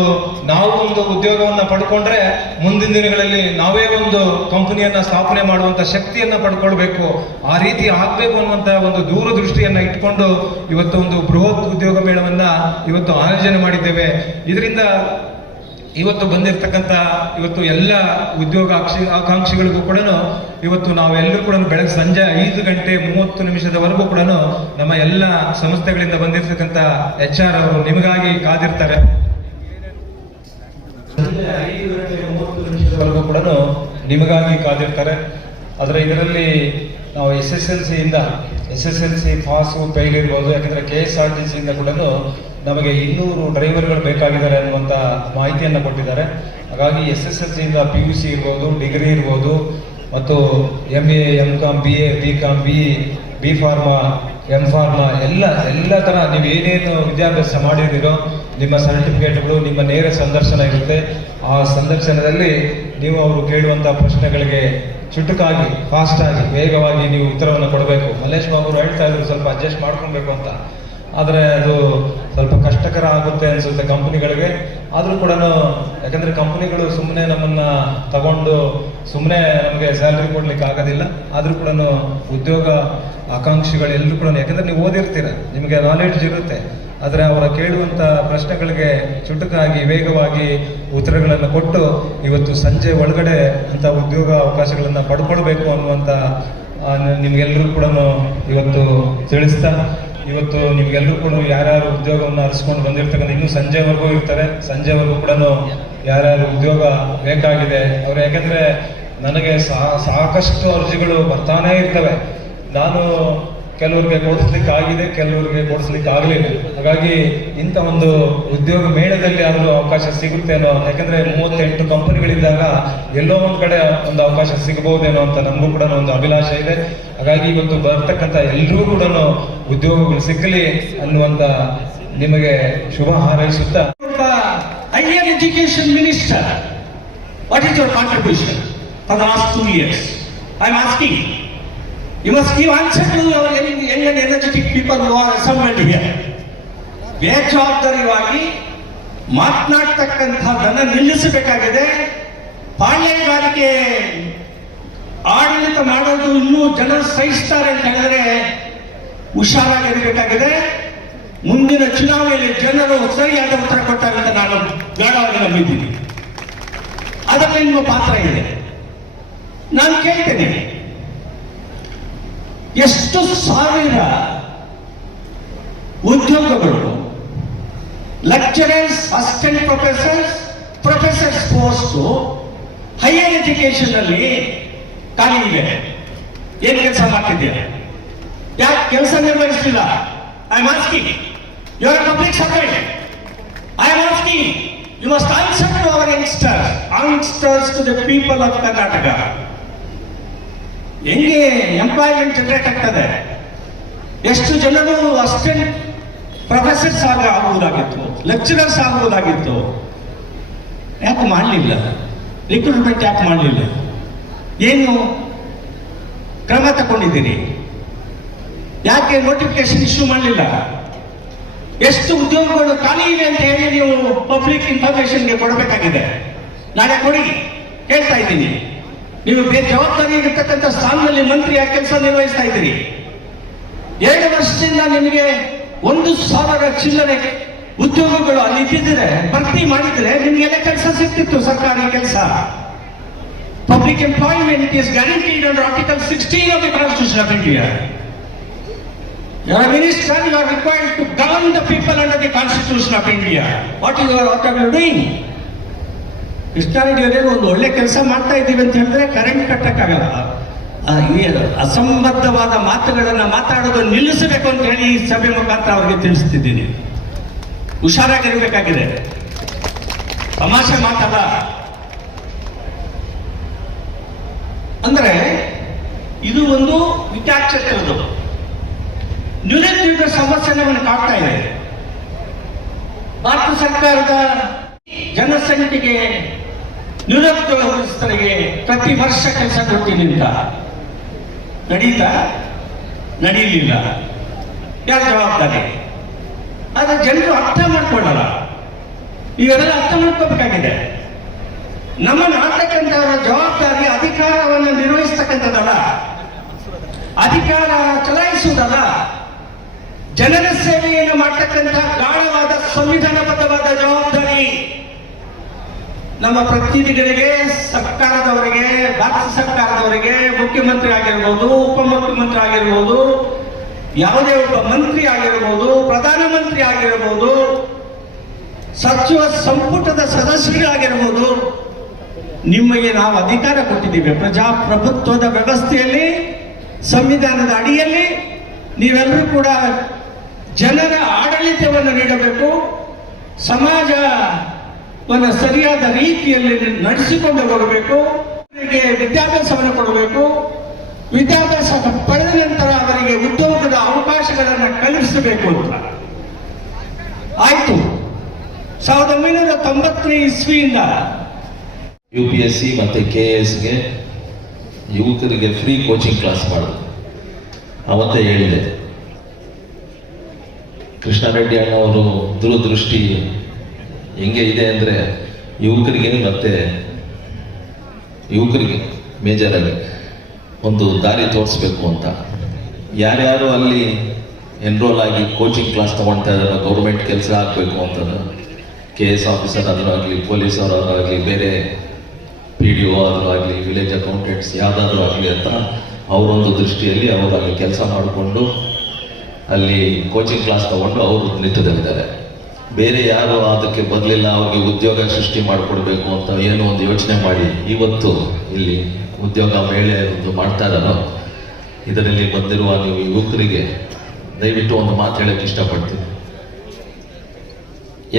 ನಾವು ಒಂದು ಉದ್ಯೋಗವನ್ನು ಪಡ್ಕೊಂಡ್ರೆ ಮುಂದಿನ ದಿನಗಳಲ್ಲಿ ನಾವೇ ಒಂದು ಕಂಪನಿಯನ್ನ ಸ್ಥಾಪನೆ ಮಾಡುವಂತ ಶಕ್ತಿಯನ್ನ ಪಡ್ಕೊಳ್ಬೇಕು. ಆ ರೀತಿ ಆಗಬೇಕು ಅನ್ನುವಂತ ಒಂದು ದೂರದೃಷ್ಟಿಯನ್ನ ಇಟ್ಕೊಂಡು ಇವತ್ತು ಒಂದು ಬೃಹತ್ ಉದ್ಯೋಗ ಮೇಳವನ್ನ ಇವತ್ತು ಆಯೋಜನೆ ಮಾಡಿದ್ದೇವೆ. ಇದರಿಂದ ಇವತ್ತು ಬಂದಿರತಕ್ಕಂಥ ಇವತ್ತು ಎಲ್ಲ ಉದ್ಯೋಗ ಆಕಾಂಕ್ಷಿಗಳಿಗೂ ಕೂಡ ಇವತ್ತು ನಾವೆಲ್ಲರೂ ಕೂಡ ಬೆಳಗ್ಗೆ ಸಂಜೆ ಐದು ಗಂಟೆ ಮೂವತ್ತು ನಿಮಿಷದವರೆಗೂ ಕೂಡ ನಮ್ಮ ಎಲ್ಲ ಸಂಸ್ಥೆಗಳಿಂದ ಬಂದಿರತಕ್ಕಂತ ಎಚ್ ಆರ್ ಅವರು ನಿಮಗಾಗಿ ಕಾದಿರ್ತಾರೆ. ಕೂಡ ನಿಮಗಾಗಿ ಕಾದಿರ್ತಾರೆ. ಆದರೆ ಇದರಲ್ಲಿ ನಾವು S S L ಸಿಯಿಂದ S S L C pass fail ಇರ್ಬೋದು, ಯಾಕಂದರೆ ಕೆ ಎಸ್ ಆರ್ ಟಿ ಸಿಯಿಂದ ಕೂಡ ನಮಗೆ ಇನ್ನೂರು ಡ್ರೈವರ್ಗಳು ಬೇಕಾಗಿದ್ದಾರೆ ಅನ್ನುವಂಥ ಮಾಹಿತಿಯನ್ನು ಕೊಟ್ಟಿದ್ದಾರೆ. ಹಾಗಾಗಿ ಎಸ್ ಎಸ್ ಎಲ್ ಸಿಯಿಂದ ಪಿ ಯು ಸಿ ಇರ್ಬೋದು, ಡಿಗ್ರಿ ಇರ್ಬೋದು, ಮತ್ತು M A M com B A B com B B pharma M pharma ಎಲ್ಲ ಎಲ್ಲ ಥರ ನೀವು ಏನೇನು ವಿದ್ಯಾಭ್ಯಾಸ ಮಾಡಿದ್ದೀರೋ ನಿಮ್ಮ ಸರ್ಟಿಫಿಕೇಟ್ಗಳು ನಿಮ್ಮ ನೇರ ಸಂದರ್ಶನ ಇರುತ್ತೆ. ಆ ಸಂದರ್ಶನದಲ್ಲಿ ನೀವು ಅವರು ಕೇಳುವಂಥ ಪ್ರಶ್ನೆಗಳಿಗೆ ಚುಟುಕಾಗಿ ಫಾಸ್ಟ್ ಆಗಿ, ವೇಗವಾಗಿ ನೀವು ಉತ್ತರವನ್ನು ಕೊಡಬೇಕು. ಮಲ್ಲೇಶ್ ಬಾಬು ಹೇಳ್ತಾ ಇದ್ರು, ಸ್ವಲ್ಪ ಅಡ್ಜಸ್ಟ್ ಮಾಡ್ಕೊಬೇಕು ಅಂತ. ಆದರೆ ಅದು ಸ್ವಲ್ಪ ಕಷ್ಟಕರ ಆಗುತ್ತೆ ಅನ್ಸುತ್ತೆ ಕಂಪನಿಗಳಿಗೆ. ಆದರೂ ಕೂಡ ಯಾಕಂದ್ರೆ ಕಂಪ್ನಿಗಳು ಸುಮ್ಮನೆ ನಮ್ಮನ್ನ ತಗೊಂಡು ಸುಮ್ಮನೆ ನಮಗೆ ಸ್ಯಾಲ್ರಿ ಕೊಡ್ಲಿಕ್ಕೆ ಆಗೋದಿಲ್ಲ. ಆದರೂ ಕೂಡ ಉದ್ಯೋಗ ಆಕಾಂಕ್ಷಿಗಳು ಎಲ್ಲರೂ ಕೂಡ ಯಾಕಂದ್ರೆ ನೀವು ಓದಿರ್ತೀರ, ನಿಮಗೆ ನಾಲೆಡ್ಜ್ ಇರುತ್ತೆ. ಆದರೆ ಅವರ ಕೇಳುವಂಥ ಪ್ರಶ್ನೆಗಳಿಗೆ ಚುಟುಕಾಗಿ, ವೇಗವಾಗಿ ಉತ್ತರಗಳನ್ನು ಕೊಟ್ಟು ಇವತ್ತು ಸಂಜೆ ಒಳಗಡೆ ಅಂಥ ಉದ್ಯೋಗ ಅವಕಾಶಗಳನ್ನು ಪಡ್ಕೊಳ್ಬೇಕು ಅನ್ನುವಂಥ ನಿಮಗೆಲ್ಲರೂ ಕೂಡ ಇವತ್ತು ತಿಳಿಸ್ತಾ ಇವತ್ತು ನಿಮ್ಗೆಲ್ಲರೂ ಕೂಡ ಯಾರ್ಯಾರು ಉದ್ಯೋಗವನ್ನು ಅರಿಸ್ಕೊಂಡು ಬಂದಿರ್ತಕ್ಕಂಥ ಇನ್ನೂ ಸಂಜೆವರೆಗೂ ಇರ್ತಾರೆ. ಸಂಜೆವರೆಗೂ ಕೂಡ ಯಾರ್ಯಾರು ಉದ್ಯೋಗ ಬೇಕಾಗಿದೆ. ಅವ್ರು ಯಾಕಂದ್ರೆ ನನಗೆ ಸಾಕಷ್ಟು ಅರ್ಜಿಗಳು ಬರ್ತಾನೇ ಇರ್ತವೆ. ನಾನು ಕೆಲವ್ರಿಗೆ ಕೊಡಿಸ್ಲಿಕ್ಕೆ ಆಗಿದೆ ಕೆಲವರಿಗೆ ಕೊಡಿಸ್ಲಿಕ್ಕೆ ಆಗಲಿಲ್ಲ ಹಾಗಾಗಿ ಇಂಥ ಒಂದು ಉದ್ಯೋಗ ಮೇಳದಲ್ಲಿ ಆದರೂ ಅವಕಾಶ ಸಿಗುತ್ತೆ ಅನ್ನೋ, ಯಾಕಂದ್ರೆ ಮೂವತ್ತೆಂಟು ಕಂಪನಿಗಳಿದ್ದಾಗ ಎಲ್ಲೋ ಒಂದು ಕಡೆ ಒಂದು ಅವಕಾಶ ಸಿಗಬಹುದೇನೋ ಅಂತ ನಮಗೂ ಕೂಡ ಒಂದು ಅಭಿಲಾಷೆ ಇದೆ. ಹಾಗಾಗಿ ಇವತ್ತು ಬರ್ತಕ್ಕಂಥ ಎಲ್ಲರೂ ಕೂಡ ಉದ್ಯೋಗಗಳು ಸಿಕ್ಕಲಿ ಅನ್ನುವಂತ ನಿಮಗೆ ಶುಭ ಹಾರೈಸುತ್ತಾ. Education minister what is your contribution for the last two years I am asking. You must give to our young young and energetic people who are assembled here. ಬೇಜವಾಬ್ದಾರಿಯಾಗಿ ಮಾತನಾಡ್ತಕ್ಕಂಥದ್ದನ್ನು ನಿಲ್ಲಿಸಬೇಕಾಗಿದೆ. ಪಾಳ್ಯಗಾರಿಕೆ ಆಡಳಿತ ಮಾಡೋದು ಇನ್ನೂ ಜನ ಸಹಿಸ್ತಾರೆ ಅಂತ ಹೇಳಿದ್ರೆ ಹುಷಾರಾಗಿರಬೇಕಾಗಿದೆ ಮುಂದಿನ ಚುನಾವಣೆಯಲ್ಲಿ ಜನರು ಸರಿಯಾದ ಉತ್ತರ ಕೊಟ್ಟಾಗಂತ ನಾನು ಗಾಢವಾಗಿ ನಂಬಿದ್ದೀನಿ. ಅದರಲ್ಲಿ ನಿಮ್ಮ ಪಾತ್ರ ಇದೆ. ನಾನು ಕೇಳ್ತೇನೆ. ಎಷ್ಟು ಸಾವಿರ ಉದ್ಯೋಗಗಳು lecturers assistant professors professors post higher education ಅಲ್ಲಿ ಖಾಲಿ ಇದೆ. ಏನ್ ಕೆಲಸ ಮಾಡ್ತಿದ್ಯಾ ಯಾಕೆ ಕೆಲಸ ನಿರ್ವಹಿಸ್ತಿಲ್ಲ I am asking you are public servant I am asking you must answer to our youngsters youngsters to the people of Karnataka ಹೆಂಗೆ ಎಂಪ್ಲಾಯ್ಮೆಂಟ್ ಜನರೇಟ್ ಆಗ್ತದೆ? ಎಷ್ಟು ಜನರು ಅಸಿಸ್ಟೆಂಟ್ ಪ್ರೊಫೆಸರ್ಸ್ ಆಗ ಆಗುವುದಾಗಿತ್ತು ಲೆಕ್ಚರರ್ಸ್ ಆಗುವುದಾಗಿತ್ತು. ಯಾಕೆ ಮಾಡಲಿಲ್ಲ. ರಿಕ್ರೂಟ್ಮೆಂಟ್ ಯಾಕೆ ಮಾಡಲಿಲ್ಲ. ಏನು ಕ್ರಮ ತಗೊಂಡಿದ್ದೀರಿ? ಯಾಕೆ ನೋಟಿಫಿಕೇಶನ್ ಇಶ್ಯೂ ಮಾಡಲಿಲ್ಲ? ಎಷ್ಟು ಉದ್ಯೋಗಗಳು ಖಾಲಿ ಇದೆ ಅಂತ ಹೇಳಿ ನೀವು ಪಬ್ಲಿಕ್ ಇನ್ಫಾರ್ಮೇಶನ್ಗೆ ಕೊಡಬೇಕಾಗಿದೆ. ನಾಳೆ ಕೊಡಿ, ಹೇಳ್ತಾ ಇದ್ದೀನಿ. ನೀವು ಜವಾಬ್ದಾರಿ ಇರತಕ್ಕಂಥ ಸ್ಥಾನದಲ್ಲಿ ಮಂತ್ರಿಯಾಗಿ ಕೆಲಸ ನಿರ್ವಹಿಸ್ತಾ ಇದ್ದೀರಿ ಎರಡು ವರ್ಷದಿಂದ ನಿಮಗೆ ಒಂದು ಸಾವಿರ ಚಿಲ್ಲರೆ ಉದ್ಯೋಗಗಳು ಅಲ್ಲಿ ಇದ್ದಿದ್ರೆ ಭರ್ತಿ ಮಾಡಿದ್ರೆ ನಿಮಗೆಲ್ಲ ಕೆಲಸ ಸಿಗ್ತಿತ್ತು ಸರ್ಕಾರಿ ಕೆಲಸ public employment is guaranteed under article sixteen of the constitution of India ಯಾರ್ minister, you are required to govern the people under the constitution of India. What is your what? Krishnareddy ಒಂದು ಒಳ್ಳೆ ಕೆಲಸ ಮಾಡ್ತಾ ಇದ್ದೀವಿ ಅಂತ ಹೇಳಿದ್ರೆ ಕರೆಂಟ್ ಕಟ್ಟಕ್ಕಾಗಲ್ಲ. ಅಸಂಬದ್ಧವಾದ ಮಾತುಗಳನ್ನು ಮಾತಾಡೋದು ನಿಲ್ಲಿಸಬೇಕು ಅಂತ ಹೇಳಿ ಈ ಸಭೆ ಮುಖಾಂತರ ಅವರಿಗೆ ತಿಳಿಸ್ತಿದ್ದೀನಿ. ಹುಷಾರಾಗಿರ್ಬೇಕಾಗಿದೆ. ತಮಾಷೆ ಮಾತಲ್ಲ. ಅಂದ್ರೆ, ಇದು ಒಂದು ವಿಚಾಕ್ಷತೆಯದು ನಿರುದ್ಯೋಗ ಸಮಸ್ಯೆ ನಮ್ಮನ್ನು ಕಾಡ್ತಾ ಇದೆ. ಭಾರತ ಸರ್ಕಾರದ ಜನಸಂಖ್ಯೆಗೆ ನಿರುದ್ಯೋಗಸ್ಥರಿಗೆ ಪ್ರತಿ ವರ್ಷ ಕೆಲಸ ಕೊಡ್ತೀನಿ ಅಂತ. ನಡೀತಾ? ನಡೀಲಿಲ್ಲ. ಯಾರ ಜವಾಬ್ದಾರಿ? ಆದ್ರೆ ಜನರು ಅರ್ಥ ಮಾಡ್ಕೊಳ್ಳಲ್ಲ. ಇವೆಲ್ಲ ಅರ್ಥ ಮಾಡ್ಕೋಬೇಕಾಗಿದೆ. ನಮ್ಮನ್ನು ಆಡ್ತಕ್ಕಂಥವರ ಜವಾಬ್ದಾರಿ ಅಧಿಕಾರವನ್ನು ನಿರ್ವಹಿಸ್ತಕ್ಕಂಥದ್ದಲ್ಲ. ಅಧಿಕಾರ ಚಲಾಯಿಸುವುದಲ್ಲ. ಜನರ ಸೇವೆಯನ್ನು ಮಾಡ್ತಕ್ಕಂಥ ಗಾಢವಾದ ಸಂವಿಧಾನಬದ್ಧವಾದ ಜವಾಬ್ದಾರಿ. ನಮ್ಮ ಪ್ರತಿನಿಧಿಗಳಿಗೆ ಸರ್ಕಾರದವರಿಗೆ ಭಾರತ ಸರ್ಕಾರದವರಿಗೆ ಮುಖ್ಯಮಂತ್ರಿ ಆಗಿರ್ಬೋದು, ಉಪಮುಖ್ಯಮಂತ್ರಿ ಆಗಿರ್ಬೋದು, ಯಾವುದೇ ಒಬ್ಬ ಮಂತ್ರಿ ಆಗಿರ್ಬೋದು, ಪ್ರಧಾನಮಂತ್ರಿ ಆಗಿರ್ಬೋದು, ಸಚಿವ ಸಂಪುಟದ ಸದಸ್ಯರಾಗಿರ್ಬೋದು, ನಿಮಗೆ ನಾವು ಅಧಿಕಾರ ಕೊಟ್ಟಿದ್ದೀವಿ. ಪ್ರಜಾಪ್ರಭುತ್ವದ ವ್ಯವಸ್ಥೆಯಲ್ಲಿ, ಸಂವಿಧಾನದ ಅಡಿಯಲ್ಲಿ, ನೀವೆಲ್ಲರೂ ಕೂಡ ಜನರ ಆಡಳಿತವನ್ನು ನೀಡಬೇಕು. ಸಮಾಜವನ್ನು ಸರಿಯಾದ ರೀತಿಯಲ್ಲಿ ನಡೆಸಿಕೊಂಡು ಹೋಗಬೇಕು. ಅವರಿಗೆ ವಿದ್ಯಾಭ್ಯಾಸವನ್ನು ಕೊಡಬೇಕು. ವಿದ್ಯಾಭ್ಯಾಸ ಪಡೆದ ನಂತರ ಅವರಿಗೆ ಉದ್ಯೋಗದ ಅವಕಾಶಗಳನ್ನು ಕಲ್ಪಿಸಬೇಕು ಅಂತ. ಆಯ್ತು. ಸಾವಿರದ ಒಂಬೈನೂರ ತೊಂಬತ್ತನೇ ಇಸ್ವಿಯಿಂದ ಯು ಪಿ ಎಸ್ ಸಿ ಮತ್ತು ಕೆ ಎಸ್ಗೆ ಯುವಕರಿಗೆ ಫ್ರೀ ಕೋಚಿಂಗ್ ಕ್ಲಾಸ್ ಮಾಡೋದು. ಅವತ್ತೇ ಹೇಳಿದೆ. ಕೃಷ್ಣಾರೆಡ್ಡಿ ಅಣ್ಣವರು ದೂರದೃಷ್ಟಿ ಹೆಂಗೆ ಇದೆ ಅಂದರೆ ಯುವಕರಿಗೆ ಮತ್ತೆ ಯುವಕರಿಗೆ ಮೇಜರಲ್ಲಿ ಒಂದು ದಾರಿ ತೋರಿಸ್ಬೇಕು ಅಂತ. ಯಾರ್ಯಾರು ಅಲ್ಲಿ ಎನ್ರೋಲ್ ಆಗಿ ಕೋಚಿಂಗ್ ಕ್ಲಾಸ್ ತೊಗೊಳ್ತಾ ಇದ್ದಾರೋ ಗೌರ್ಮೆಂಟ್ ಕೆಲಸ ಆಗಬೇಕು ಅಂತಂದ್ರೆ ಕೆ ಎಸ್ ಆಫೀಸರ್ ಆದರೂ ಆಗಲಿ ಪೊಲೀಸ್ ಆಗಲಿ, ಬೇರೆ ಪಿ ಡಿ ಒ ಆದರೂ ಆಗಲಿ ವಿಲೇಜ್ ಅಕೌಂಟೆಂಟ್ಸ್ ಯಾವುದಾದ್ರೂ ಆಗಲಿ ಅಂತ ಅವರೊಂದು ದೃಷ್ಟಿಯಲ್ಲಿ ಅವರು ಕೆಲಸ ಮಾಡಿಕೊಂಡು ಅಲ್ಲಿ ಕೋಚಿಂಗ್ ಕ್ಲಾಸ್ ತಗೊಂಡು ಅವರು ನಿಂತದಲ್ಲಿದ್ದಾರೆ ಬೇರೆ ಯಾರು ಅದಕ್ಕೆ ಬರಲಿಲ್ಲ, ಅವ್ರಿಗೆ ಉದ್ಯೋಗ ಸೃಷ್ಟಿ ಮಾಡಿಕೊಡ್ಬೇಕು ಅಂತ ಏನು ಒಂದು ಯೋಚನೆ ಮಾಡಿ, ಇವತ್ತು ಇಲ್ಲಿ ಉದ್ಯೋಗ ಮೇಳೆ ಒಂದು ಮಾಡ್ತಾ ಇದರಲ್ಲಿ ಬಂದಿರುವ ನೀವು ಯುವಕರಿಗೆ ದಯವಿಟ್ಟು ಒಂದು ಮಾತು ಹೇಳಕ್ಕೆ ಇಷ್ಟಪಡ್ತೀನಿ.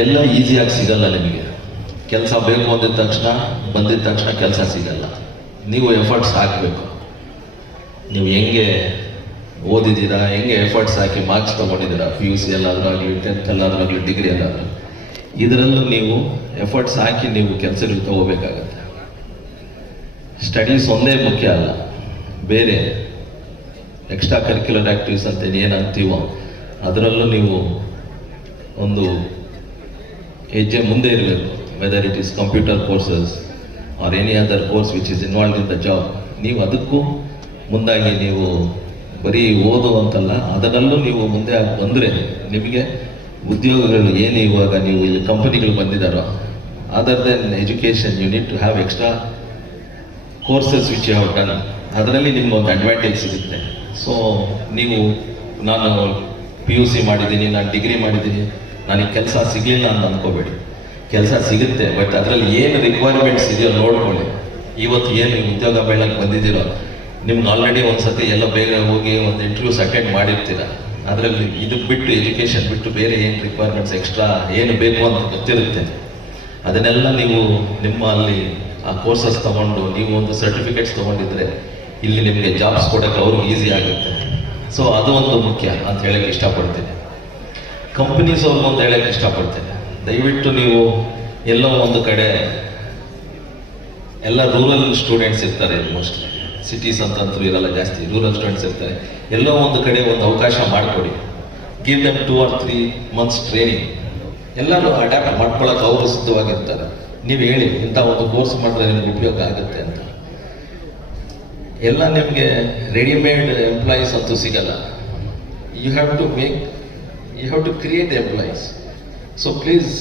ಎಲ್ಲ ಈಸಿಯಾಗಿ ಸಿಗಲ್ಲ ನಿಮಗೆ. ಕೆಲಸ ಬೇಕು ಅಂದಿದ ತಕ್ಷಣ ಬಂದಿದ ತಕ್ಷಣ ಕೆಲಸ ಸಿಗಲ್ಲ. ನೀವು ಎಫರ್ಟ್ಸ್ ಹಾಕಬೇಕು. ನೀವು ಹೆಂಗೆ ಓದಿದ್ದೀರಾ? ಹೆಂಗೆ ಎಫರ್ಟ್ಸ್ ಹಾಕಿ ಮಾರ್ಕ್ಸ್ ತೊಗೊಂಡಿದ್ದೀರಾ? ಪಿ ಯು ಸಿ ಎಲ್ಲಾದ್ರಾಗಲಿ ಟೆಂತ್ ಎಲ್ಲಾದ್ರಾಗಲಿ ಡಿಗ್ರಿ ಎಲ್ಲಾದರೂ ಇದರಲ್ಲೂ ನೀವು ಎಫರ್ಟ್ಸ್ ಹಾಕಿ ನೀವು ಕೆಲಸಗಳು ತಗೋಬೇಕಾಗತ್ತೆ. ಸ್ಟಡೀಸ್ ಒಂದೇ ಮುಖ್ಯ ಅಲ್ಲ. ಬೇರೆ ಎಕ್ಸ್ಟ್ರಾ ಕರಿಕ್ಯುಲರ್ ಆ್ಯಕ್ಟಿವಿಸ್ ಅಂತ ಏನು ಅಂತೀವೋ ಅದರಲ್ಲೂ ನೀವು ಒಂದು ಹೆಜ್ಜೆ ಮುಂದೆ ಇರಬೇಕು. Whether it is computer courses or any other course which is involve in the job ನೀವು ಅದಕ್ಕೂ ಮುಂದಾಗಿ ನೀವು ಬರೀ ಓದು ಅಂತಲ್ಲ, ಅದರಲ್ಲೂ ನೀವು ಮುಂದೆ ಬಂದರೆ ನಿಮಗೆ ಉದ್ಯೋಗಗಳು ಏನು ಇವಾಗ ನೀವು ಇಲ್ಲಿ ಕಂಪನಿಗಳು ಬಂದಿದ್ದಾರೋ other than education you to have extra courses which you have done ಅದರಲ್ಲಿ ನಿಮ್ಗೆ ಒಂದು ಅಡ್ವಾಂಟೇಜ್ ಸಿಗುತ್ತೆ. ಸೊ ನೀವು, ನಾನು ಪಿ ಯು ಸಿ ಮಾಡಿದ್ದೀನಿ, ನಾನು ಡಿಗ್ರಿ ಮಾಡಿದ್ದೀನಿ, ನನಗೆ ಕೆಲಸ ಸಿಗಲಿಲ್ಲ ಅಂತ ಅಂದ್ಕೋಬೇಡಿ ಕೆಲಸ ಸಿಗುತ್ತೆ ಬಟ್ ಅದರಲ್ಲಿ ಏನು ರಿಕ್ವೈರ್ಮೆಂಟ್ಸ್ ಇದೆಯೋ ನೋಡ್ಕೊಳ್ಳಿ. ಇವತ್ತು ಏನು ಉದ್ಯೋಗ ಮೇಳಕ್ಕೆ ಬಂದಿದ್ದೀರೋ ನಿಮ್ಗೆ ಆಲ್ರೆಡಿ ಒಂದು ಸತಿ ಎಲ್ಲ ಬೇಗ ಹೋಗಿ ಒಂದು ಇಂಟರ್ವ್ಯೂಸ್ ಅಟೆಂಡ್ ಮಾಡಿರ್ತೀರ. ಅದರಲ್ಲಿ ಇದು ಬಿಟ್ಟು ಎಜುಕೇಷನ್ ಬಿಟ್ಟು ಬೇರೆ ಏನು ರಿಕ್ವೈರ್ಮೆಂಟ್ಸ್ ಎಕ್ಸ್ಟ್ರಾ ಏನು ಬೇಕು ಅಂತ ಗೊತ್ತಿರುತ್ತೆ. ಅದನ್ನೆಲ್ಲ ನೀವು ನಿಮ್ಮ ಅಲ್ಲಿ ಆ ಕೋರ್ಸಸ್ ತಗೊಂಡು ನೀವು ಒಂದು ಸರ್ಟಿಫಿಕೇಟ್ಸ್ ತಗೊಂಡಿದ್ರೆ ಇಲ್ಲಿ ನಿಮಗೆ ಜಾಬ್ಸ್ ಕೊಡೋಕ್ಕೆ ಅವ್ರಿಗೆ ಈಸಿ ಆಗುತ್ತೆ. ಸೊ ಅದು ಒಂದು ಮುಖ್ಯ ಅಂತ ಹೇಳಕ್ಕೆ ಇಷ್ಟಪಡ್ತೀನಿ. ಕಂಪನೀಸ್ ಅವ್ರಿಗೆ ಒಂದು ಹೇಳಕ್ಕೆ ಇಷ್ಟಪಡ್ತೇನೆ. ದಯವಿಟ್ಟು ನೀವು ಎಲ್ಲೋ ಒಂದು ಕಡೆ ಎಲ್ಲ ರೂರಲ್ ಸ್ಟೂಡೆಂಟ್ಸ್ ಇರ್ತಾರೆ ಮೋಸ್ಟ್ಲಿ ಸಿಟೀಸ್ ಅಂತಂತೂ ಇರಲ್ಲ ಜಾಸ್ತಿ ರೂರಲ್ ಸ್ಟೂಡೆಂಟ್ಸ್ ಇರ್ತಾರೆ. ಎಲ್ಲೋ ಒಂದು ಕಡೆ ಒಂದು ಅವಕಾಶ ಮಾಡಿಕೊಡಿ. Give them two or three months training ಎಲ್ಲರೂ ಅಡ್ಯಾಪ್ಟ್ ಮಾಡ್ಕೊಳ್ಳೋಕೆ ಅವರು ಸಿದ್ಧವಾಗಿರ್ತಾರೆ. ನೀವು ಹೇಳಿ, ಇಂಥ ಒಂದು ಕೋರ್ಸ್ ಮಾಡಿದ್ರೆ ನಿಮ್ಗೆ ಉಪಯೋಗ ಆಗುತ್ತೆ ಅಂತ. ಎಲ್ಲ ನಿಮಗೆ ರೆಡಿಮೇಡ್ ಎಂಪ್ಲಾಯೀಸ್ ಅಂತೂ ಸಿಗಲ್ಲ. You have to make you have to create employees so please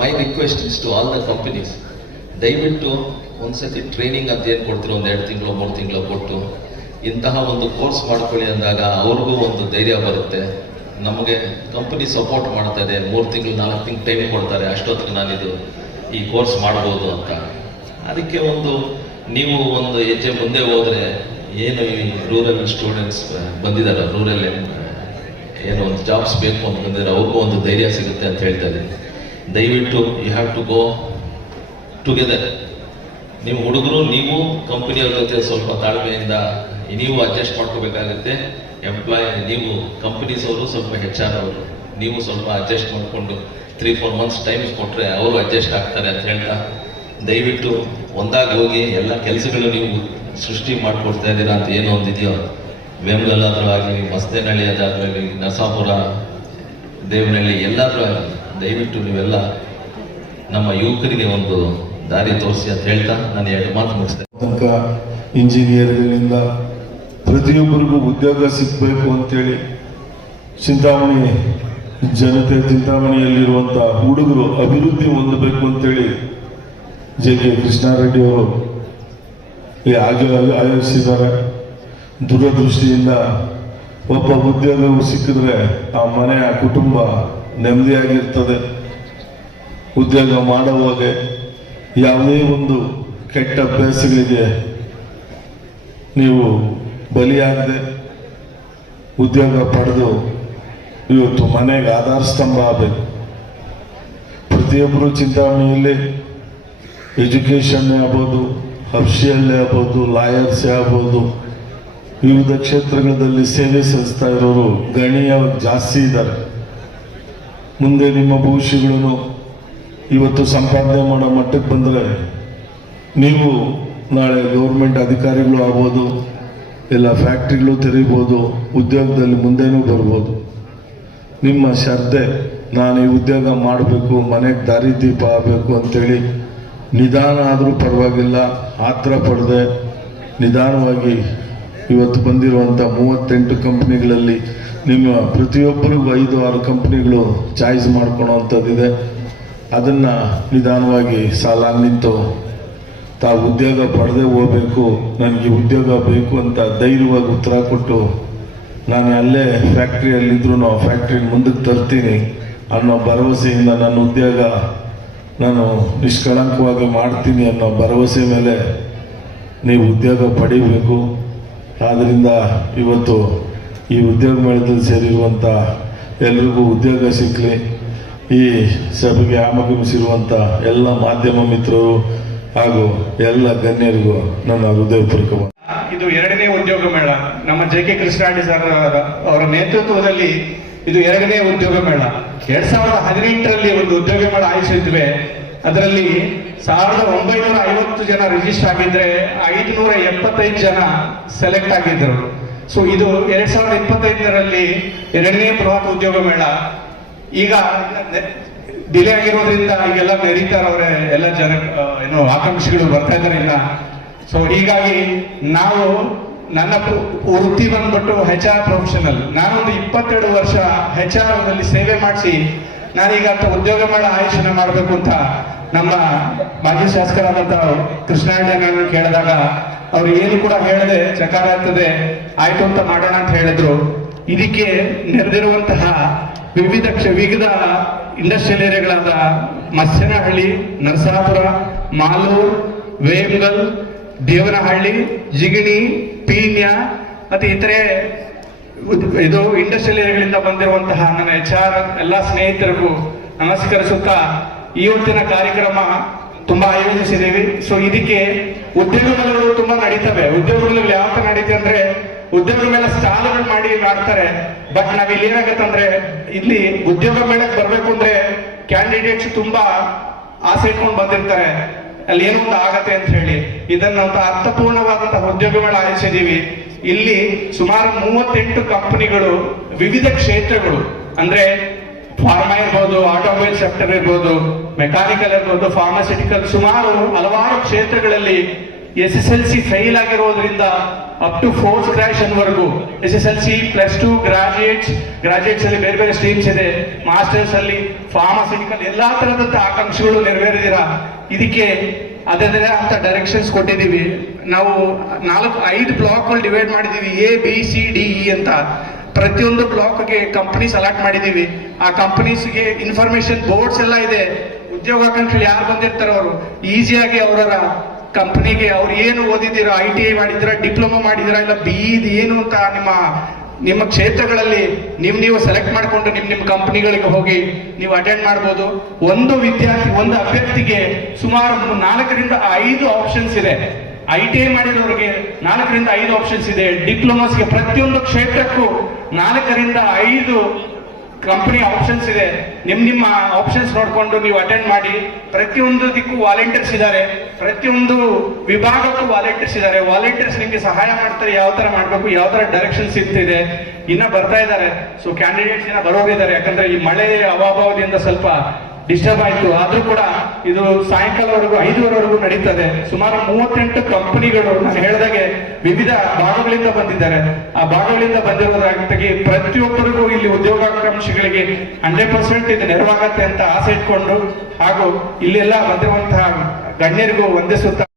my request is to all the companies ದಯವಿಟ್ಟು ಒಂದ್ಸತಿ ಟ್ರೈನಿಂಗ್ ಅಂತ ಏನು ಕೊಡ್ತೀರೋ ಒಂದು ಎರಡು ತಿಂಗಳು, ಮೂರು ತಿಂಗಳು ಕೊಟ್ಟು ಇಂತಹ ಒಂದು ಕೋರ್ಸ್ ಮಾಡ್ಕೊಳ್ಳಿ ಅಂದಾಗ ಅವ್ರಿಗೂ ಒಂದು ಧೈರ್ಯ ಬರುತ್ತೆ. ನಮಗೆ ಕಂಪನಿ ಸಪೋರ್ಟ್ ಮಾಡ್ತದೆ ಮೂರು ತಿಂಗಳು, ನಾಲ್ಕು ತಿಂಗಳು ಟೈಮ್ ಕೊಡ್ತಾರೆ. ಅಷ್ಟೊತ್ತಿಗೆ ನಾನಿದು ಈ ಕೋರ್ಸ್ ಮಾಡ್ಬೋದು ಅಂತ. ಅದಕ್ಕೆ ಒಂದು ನೀವು ಒಂದು ಹೆಜ್ಜೆ ಮುಂದೆ ಹೋದರೆ ಏನು ಈ ರೂರಲ್ ಸ್ಟೂಡೆಂಟ್ಸ್ ಬಂದಿದ್ದಾರೆ? ರೂರಲ್ ಏನು ಒಂದು ಜಾಬ್ಸ್ ಬೇಕು ಅಂತ ಬಂದಿದ್ದಾರೆ. ಅವ್ರಿಗೂ ಒಂದು ಧೈರ್ಯ ಸಿಗುತ್ತೆ ಅಂತ ಹೇಳ್ತಾ ಇದ್ದೀನಿ. ದಯವಿಟ್ಟು you have to go together ನೀವು ಹುಡುಗರು, ನೀವು ಕಂಪನಿಯವ್ರ ಜೊತೆ ಸ್ವಲ್ಪ ತಾಳ್ಮೆಯಿಂದ ನೀವು ಅಡ್ಜಸ್ಟ್ ಮಾಡ್ಕೋಬೇಕಾಗುತ್ತೆ. ಎಂಪ್ಲಾಯ್ ನೀವು ಕಂಪನೀಸ್ ಅವರು ಸ್ವಲ್ಪ ಹೆಚ್ ಆರ್ ಅವರು. ನೀವು ಸ್ವಲ್ಪ ಅಡ್ಜಸ್ಟ್ ಮಾಡಿಕೊಂಡು ತ್ರೀ ಫೋರ್ ಮಂತ್ಸ್ ಟೈಮ್ ಕೊಟ್ಟರೆ ಅವರು ಅಡ್ಜಸ್ಟ್ ಆಗ್ತಾರೆ ಅಂತ ಹೇಳ್ತಾ. ದಯವಿಟ್ಟು ಒಂದಾಗಿ ಹೋಗಿ ಎಲ್ಲ ಕೆಲಸಗಳು ನೀವು ಸೃಷ್ಟಿ ಮಾಡಿಕೊಡ್ತಾ ಇದ್ದೀರಾ ಅಂತ ಏನು ಒಂದಿದೆಯೋ ಆಗಲಿ, ಮಸ್ತೇನಹಳ್ಳಿ ಅದಾಗಲಿ ನರಸಾಪುರ, ದೇವನಹಳ್ಳಿ ಎಲ್ಲಾದರೂ ಆಗಲಿ, ದಯವಿಟ್ಟು ನೀವೆಲ್ಲ ನಮ್ಮ ಯುವಕರಿಗೆ ಒಂದು ದಾರಿ ತೋರಿಸಿ ಅಂತ ಹೇಳ್ತಾ ನಾನು ಎರಡು ಮಾತು ಮುಗಿಸ್ತೇನೆ. ತನಕ ಇಂಜಿನಿಯರ್ಗಳಿಂದ ಪ್ರತಿಯೊಬ್ಬರಿಗೂ ಉದ್ಯೋಗ ಸಿಗಬೇಕು ಅಂತೇಳಿ ಚಿಂತಾಮಣಿ, ಜನತೆ ಚಿಂತಾಮಣಿಯಲ್ಲಿರುವಂಥ ಹುಡುಗರು ಅಭಿವೃದ್ಧಿ ಹೊಂದಬೇಕು ಅಂತೇಳಿ ಜೆ ಕೆ ಕೃಷ್ಣಾರೆಡ್ಡಿ ಅವರು ಆಗಿ ಆಯೋಜಿಸಿದ್ದಾರೆ. ದೂರದೃಷ್ಟಿಯಿಂದ ಒಬ್ಬ ಉದ್ಯೋಗವು ಸಿಕ್ಕಿದ್ರೆ ಆ ಮನೆ ಆ ಕುಟುಂಬ ನೆಮ್ಮದಿಯಾಗಿರ್ತದೆ. ಉದ್ಯೋಗ ಮಾಡುವಾಗ ಯಾವುದೇ ಒಂದು ಕೆಟ್ಟ ಅಭ್ಯಾಸಗಳಿಗೆ ನೀವು ಬಲಿಯಾಗದೆ ಉದ್ಯೋಗ ಪಡೆದು ಇವತ್ತು ಮನೆಗೆ ಆಧಾರ ಸ್ತಂಭ ಆಗಬೇಕು. ಪ್ರತಿಯೊಬ್ಬರು ಚಿಂತಾಮಣಿಯಲ್ಲಿ ಎಜುಕೇಷನ್ನೇ ಆಗ್ಬೋದು ಅಫ್ಷಿಯಲ್ಲೇ ಆಗ್ಬೋದು, ಲಾಯರ್ಸೇ ಆಗ್ಬೋದು. ವಿವಿಧ ಕ್ಷೇತ್ರಗಳಲ್ಲಿ ಸೇವೆ ಸಲ್ಲಿಸ್ತಾ ಇರೋರು ಗಣನೀಯ ಜಾಸ್ತಿ ಇದ್ದಾರೆ. ಮುಂದೆ ನಿಮ್ಮ ಭವಿಷ್ಯಗಳನ್ನು ಇವತ್ತು ಸಂಪಾದನೆ ಮಾಡೋ ಮಟ್ಟಕ್ಕೆ ಬಂದರೆ ನೀವು ನಾಳೆ ಗೌರ್ಮೆಂಟ್ ಅಧಿಕಾರಿಗಳು ಆಗ್ಬೋದು ಎಲ್ಲ ಫ್ಯಾಕ್ಟ್ರಿಗಳು ತೆರೀಬೋದು, ಉದ್ಯೋಗದಲ್ಲಿ ಮುಂದೆನೂ ಬರ್ಬೋದು. ನಿಮ್ಮ ಶ್ರದ್ಧೆ, ನಾನು ಈ ಉದ್ಯೋಗ ಮಾಡಬೇಕು, ಮನೆಗೆ ದಾರಿದೀಪ ಆಗಬೇಕು ಅಂತೇಳಿ ನಿಧಾನ ಆದರೂ ಪರವಾಗಿಲ್ಲ, ಆತ್ರ ಪಡೆದೆ ನಿಧಾನವಾಗಿ ಇವತ್ತು ಬಂದಿರುವಂಥ ಮೂವತ್ತೆಂಟು ಕಂಪ್ನಿಗಳಲ್ಲಿ ನಿಮ್ಮ ಪ್ರತಿಯೊಬ್ಬರಿಗೂ ಐದು, ಆರು ಕಂಪ್ನಿಗಳು ಚಾಯ್ಸ್ ಮಾಡ್ಕೊಳೋವಂಥದ್ದಿದೆ ಅದನ್ನು ನಿಧಾನವಾಗಿ ಸಾಲ ನಿಂತು, ತಾವು ಉದ್ಯೋಗ ಪಡೆದೇ ಹೋಗ್ಬೇಕು, ನನಗೆ ಉದ್ಯೋಗ ಬೇಕು ಅಂತ ಧೈರ್ಯವಾಗಿ ಉತ್ತರ ಕೊಟ್ಟು, ನಾನು ಅಲ್ಲೇ ಫ್ಯಾಕ್ಟ್ರಿಯಲ್ಲಿದ್ದರೂ ಆ ಫ್ಯಾಕ್ಟ್ರಿನ ಮುಂದಕ್ಕೆ ತರ್ತೀನಿ ಅನ್ನೋ ಭರವಸೆಯಿಂದ ನನ್ನ ಉದ್ಯೋಗ ನಾನು ನಿಷ್ಕಳಂಕವಾಗಿ ಮಾಡ್ತೀನಿ ಅನ್ನೋ ಭರವಸೆ ಮೇಲೆ ನೀವು ಉದ್ಯೋಗ ಪಡಿಬೇಕು. ಆದ್ದರಿಂದ ಇವತ್ತು ಈ ಉದ್ಯೋಗ ಮೇಳದಲ್ಲಿ ಸೇರಿರುವಂಥ ಎಲ್ರಿಗೂ ಉದ್ಯೋಗ ಸಿಕ್ಕಲಿ ಈ ಸಭೆಗೆ ಆಗಮಿಸಿರುವಂಥ ಎಲ್ಲ ಮಾಧ್ಯಮ ಮಿತ್ರರು ಹಾಗೂ ಎಲ್ಲ ಗಣ್ಯರಿಗೂ ನನ್ನ ಹೃದಯಪೂರ್ವಕ ಇದು ಎರಡನೇ ಉದ್ಯೋಗ ಮೇಳ. ನಮ್ಮ ಜೆ ಕೆ ಕೃಷ್ಣಾಡಿ ಸರ್ ಅವರ ನೇತೃತ್ವದಲ್ಲಿ ಇದು ಎರಡನೇ ಉದ್ಯೋಗ ಮೇಳ. ಎರಡ್ ಸಾವಿರದ ಹದಿನೆಂಟರಲ್ಲಿ ಒಂದು ಉದ್ಯೋಗ ಮೇಳ ಆಯೋಜಿಸಿದ್ವಿ. ಅದರಲ್ಲಿ ಸಾವಿರದ ಒಂಬೈನೂರ ಐವತ್ತು ಜನ ರಿಜಿಸ್ಟರ್ ಆಗಿದ್ರೆ ಐದುನೂರ ಎಪ್ಪತ್ತೈದು ಜನ ಸೆಲೆಕ್ಟ್ ಆಗಿದ್ರು. ಸೊ ಇದು ಎರಡ್ ಸಾವಿರದ ಇಪ್ಪತ್ತೈದರಲ್ಲಿ ಎರಡನೇ ಬೃಹತ್ ಉದ್ಯೋಗ ಮೇಳ. ಈಗ ಡಿಲೇ ಆಗಿರೋದ್ರಿಂದ ಈಗೆಲ್ಲ ಮೆರೀತಾರವ್ರೆ ಎಲ್ಲ ಜನ ಏನು ಆಕಾಂಕ್ಷಿಗಳು ಬರ್ತಾ ಇದ್ದಾರೆ ಇಲ್ಲ ಸೊ ಹೀಗಾಗಿ ನಾವು ನನ್ನ ವೃತ್ತಿ ಬಂದ್ಬಿಟ್ಟು ಹೆಚ್ ಆರ್ ಪ್ರೊಫೆಷನಲ್ ನಾನೊಂದು ಇಪ್ಪತ್ತೆರಡು ವರ್ಷ ಹೆಚ್ ಆರ್ನಲ್ಲಿ ಸೇವೆ ಮಾಡಿಸಿ, ನಾನೀಗ ಉದ್ಯೋಗ ಮೇಳ ಆಯೋಜನೆ ಮಾಡಬೇಕು ಅಂತ ನಮ್ಮ ಮಾಜಿ ಶಾಸಕರಾದಂತ ಕೃಷ್ಣಾಯಣ್ಣನನ್ನು ಕೇಳಿದಾಗ ಅವ್ರು ಏನು ಕೂಡ ಹೇಳದೆ ಚಕಾರ ಆಗ್ತದೆ, ಆಯ್ತು ಅಂತ ಮಾಡೋಣ ಅಂತ ಹೇಳಿದ್ರು. ಇದಕ್ಕೆ ನೆರೆದಿರುವಂತಹ ವಿವಿಧ ವಿವಿಧ ಇಂಡಸ್ಟ್ರಿಯಲ್ ಏರಿಯಾಗಳಾದ ಮತ್ಸ್ಯನಹಳ್ಳಿ, ನರಸಾಪುರ, ಮಾಲೂರು, ವೇಮಗಲ್, ದೇವನಹಳ್ಳಿ, ಜಿಗಣಿ, ಪೀಣ್ಯ ಮತ್ತು ಇತರೆ ಇದು ಇಂಡಸ್ಟ್ರಿಯಲ್ ಏರಿಯಾಗಳಿಂದ ಬಂದಿರುವಂತಹ ನನ್ನ ಎಚ್ ಆರ್, ಎಲ್ಲ ಸ್ನೇಹಿತರಿಗೂ ನಮಸ್ಕರಿಸುತ್ತಾ ಇವತ್ತಿನ ಕಾರ್ಯಕ್ರಮ ತುಂಬಾ ಆಯೋಜಿಸಿದ್ದೀವಿ. ಸೊ ಇದಕ್ಕೆ ಉದ್ಯೋಗಗಳು ತುಂಬಾ ನಡೀತವೆ. ಉದ್ಯೋಗಗಳು ಯಾವ ತರ ನಡೀತವೆ ಅಂದ್ರೆ ಉದ್ಯೋಗ ಮೇಲೆ ಸ್ಟಾಲ್ಗಳು ಮಾಡಿ ಮಾಡ್ತಾರೆ. ಬಟ್ ನಾವ್ ಇಲ್ಲಿ ಏನಾಗತ್ತಂದ್ರೆ ಇಲ್ಲಿ ಉದ್ಯೋಗ ಮೇಳಕ್ಕೆ ಬರ್ಬೇಕು ಅಂದ್ರೆ ಕ್ಯಾಂಡಿಡೇಟ್ಸ್ ತುಂಬಾ ಆಸೆ ಇಟ್ಕೊಂಡು ಬಂದಿರ್ತಾರೆ. ಅಲ್ಲಿ ಏನೋ ಒಂದು ಆಗತ್ತೆ ಅಂತ ಹೇಳಿ. ಇದನ್ನ ಅರ್ಥಪೂರ್ಣವಾದಂತಹ ಉದ್ಯೋಗ ಮೇಳ ಆಯೋಜಿಸಿದೀವಿ. ಇಲ್ಲಿ ಸುಮಾರು ಮೂವತ್ತೆಂಟು ಕಂಪನಿಗಳು ವಿವಿಧ ಕ್ಷೇತ್ರಗಳು, ಅಂದ್ರೆ ಫಾರ್ಮಾ ಇರ್ಬೋದು ಆಟೋಮೊಬೈಲ್ ಸೆಕ್ಟರ್ ಇರ್ಬೋದು ಮೆಕ್ಯಾನಿಕಲ್ ಇರ್ಬೋದು ಫಾರ್ಮಾಸ್ಯೂಟಿಕಲ್ ಸುಮಾರು ಹಲವಾರು ಕ್ಷೇತ್ರಗಳಲ್ಲಿ S S L C fail ಆಗಿರೋದ್ರಿಂದ up to fourth class ಅನ್ವರೆಗೂ S S L C plus two graduates graduates ಅಲ್ಲಿ ಬೇರೆ ಬೇರೆ ಸ್ಟ್ರೀಮ್ಸ್ ಇದೆ. ಮಾಸ್ಟರ್ಸ್ ಅಲ್ಲಿ ಫಾರ್ಮಾಸ್ಯೂಟಿಕಲ್ ಎಲ್ಲಾ ತರದಂತ ಆಕಾಂಕ್ಷೆಗಳು ನೆರವೇರಿದಿರ. ಇದಕ್ಕೆ ಅದರದೇ ಅಂತ ಡೈರೆಕ್ಷನ್ಸ್ ಕೊಟ್ಟಿದ್ದೀವಿ. ನಾವು ನಾಲ್ಕು, ಐದು ಬ್ಲಾಕ್ಗಳು ಡಿವೈಡ್ ಮಾಡಿದೀವಿ A B C D E ಅಂತ. ಪ್ರತಿಯೊಂದು ಬ್ಲಾಕ್ಗೆ ಕಂಪನೀಸ್ ಅಲಾಟ್ ಮಾಡಿದೀವಿ ಆ ಕಂಪನೀಸ್ಗೆ ಇನ್ಫಾರ್ಮೇಶನ್ ಬೋರ್ಡ್ಸ್ ಎಲ್ಲ ಇದೆ. ಉದ್ಯೋಗಾಕಾಂಕ್ಷಿಗಳು ಯಾರು ಬಂದಿರ್ತಾರೋ ಅವರು ಈಸಿಯಾಗಿ ಅವರ ಕಂಪನಿಗೆ ಅವ್ರು ಏನು ಓದಿದ್ದೀರಾ ಐ ಟಿ ಐ ಮಾಡಿದ್ದೀರಾ ಡಿಪ್ಲೊಮಾ ಮಾಡಿದ್ದೀರಾ, ಇಲ್ಲ ಬಿ ಏನು ಅಂತ ನಿಮ್ಮ ನಿಮ್ಮ ಕ್ಷೇತ್ರಗಳಲ್ಲಿ ನೀವು ನೀವು ಸೆಲೆಕ್ಟ್ ಮಾಡಿಕೊಂಡು ನಿಮ್ಮ ನಿಮ್ಮ ಕಂಪ್ನಿಗಳಿಗೆ ಹೋಗಿ ನೀವು ಅಟೆಂಡ್ ಮಾಡ್ಬೋದು. ಒಂದು ವಿದ್ಯಾರ್ಥಿ, ಒಂದು ಅಭ್ಯರ್ಥಿಗೆ ಸುಮಾರು ನಾಲ್ಕರಿಂದ ಐದು ಆಪ್ಷನ್ಸ್ ಇದೆ. ಐ ಟಿ ಐ ಮಾಡಿರೋರಿಗೆ ನಾಲ್ಕರಿಂದ ಐದು ಆಪ್ಷನ್ಸ್ ಇದೆ. ಡಿಪ್ಲೊಮಾಸ್ಗೆ ಪ್ರತಿಯೊಂದು ಕ್ಷೇತ್ರಕ್ಕೂ ನಾಲ್ಕರಿಂದ ಐದು ಕಂಪನಿ ಆಪ್ಷನ್ಸ್ ಇದೆ. ನಿಮ್ ನಿಮ್ಮ ಆಪ್ಷನ್ಸ್ ನೋಡಿಕೊಂಡು ನೀವು ಅಟೆಂಡ್ ಮಾಡಿ. ಪ್ರತಿಯೊಂದು ದಿಕ್ಕೂ ವಾಲಂಟಿಯರ್ಸ್ ಇದ್ದಾರೆ. ಪ್ರತಿಯೊಂದು ವಿಭಾಗಕ್ಕೂ ವಾಲಂಟಿಯರ್ಸ್ ಇದ್ದಾರೆ. ವಾಲಂಟಿಯರ್ಸ್ ನಿಮ್ಗೆ ಸಹಾಯ ಮಾಡ್ತಾರೆ. ಯಾವ ತರ ಮಾಡಬೇಕು? ಯಾವ ತರ ಡೈರೆಕ್ಷನ್ಸ್ ಸಿಗ್ತಿದೆ? ಇನ್ನ ಬರ್ತಾ ಇದ್ದಾರೆ. ಸೊ ಕ್ಯಾಂಡಿಡೇಟ್ಸ್ ಇನ್ನ ಬರೋಗಿದ್ದಾರೆ ಯಾಕಂದ್ರೆ ಈ ಮಳೆ ಅಭಾವದಿಂದ ಸ್ವಲ್ಪ ಡಿಸ್ಟರ್ಬ್ ಆಯ್ತು. ಆದ್ರೂ ಕೂಡ ಇದು ಸಾಯಂಕಾಲವರೆಗೂ, ಐದುವರೆವರೆಗೂ ನಡೀತದೆ. ಸುಮಾರು ಮೂವತ್ತೆಂಟು ಕಂಪನಿಗಳು ನಾನು ಹೇಳಿದಾಗೆ ವಿವಿಧ ಭಾಗಗಳಿಂದ ಬಂದಿದ್ದಾರೆ. ಆ ಭಾಗಗಳಿಂದ ಬಂದಿರೋದಾಗಿ ಪ್ರತಿಯೊಬ್ಬರಿಗೂ ಇಲ್ಲಿ ಉದ್ಯೋಗಾಕಾಂಕ್ಷಿಗಳಿಗೆ ಹಂಡ್ರೆಡ್ ಪರ್ಸೆಂಟ್ ಇದು ನೆರವಾಗತ್ತೆ ಅಂತ ಆಸೆ ಇಟ್ಕೊಂಡು ಹಾಗೂ ಇಲ್ಲೆಲ್ಲ ಬಂದಿರುವಂತಹ ಗಣ್ಯರಿಗೂ ವಂದಿಸುತ್ತಾ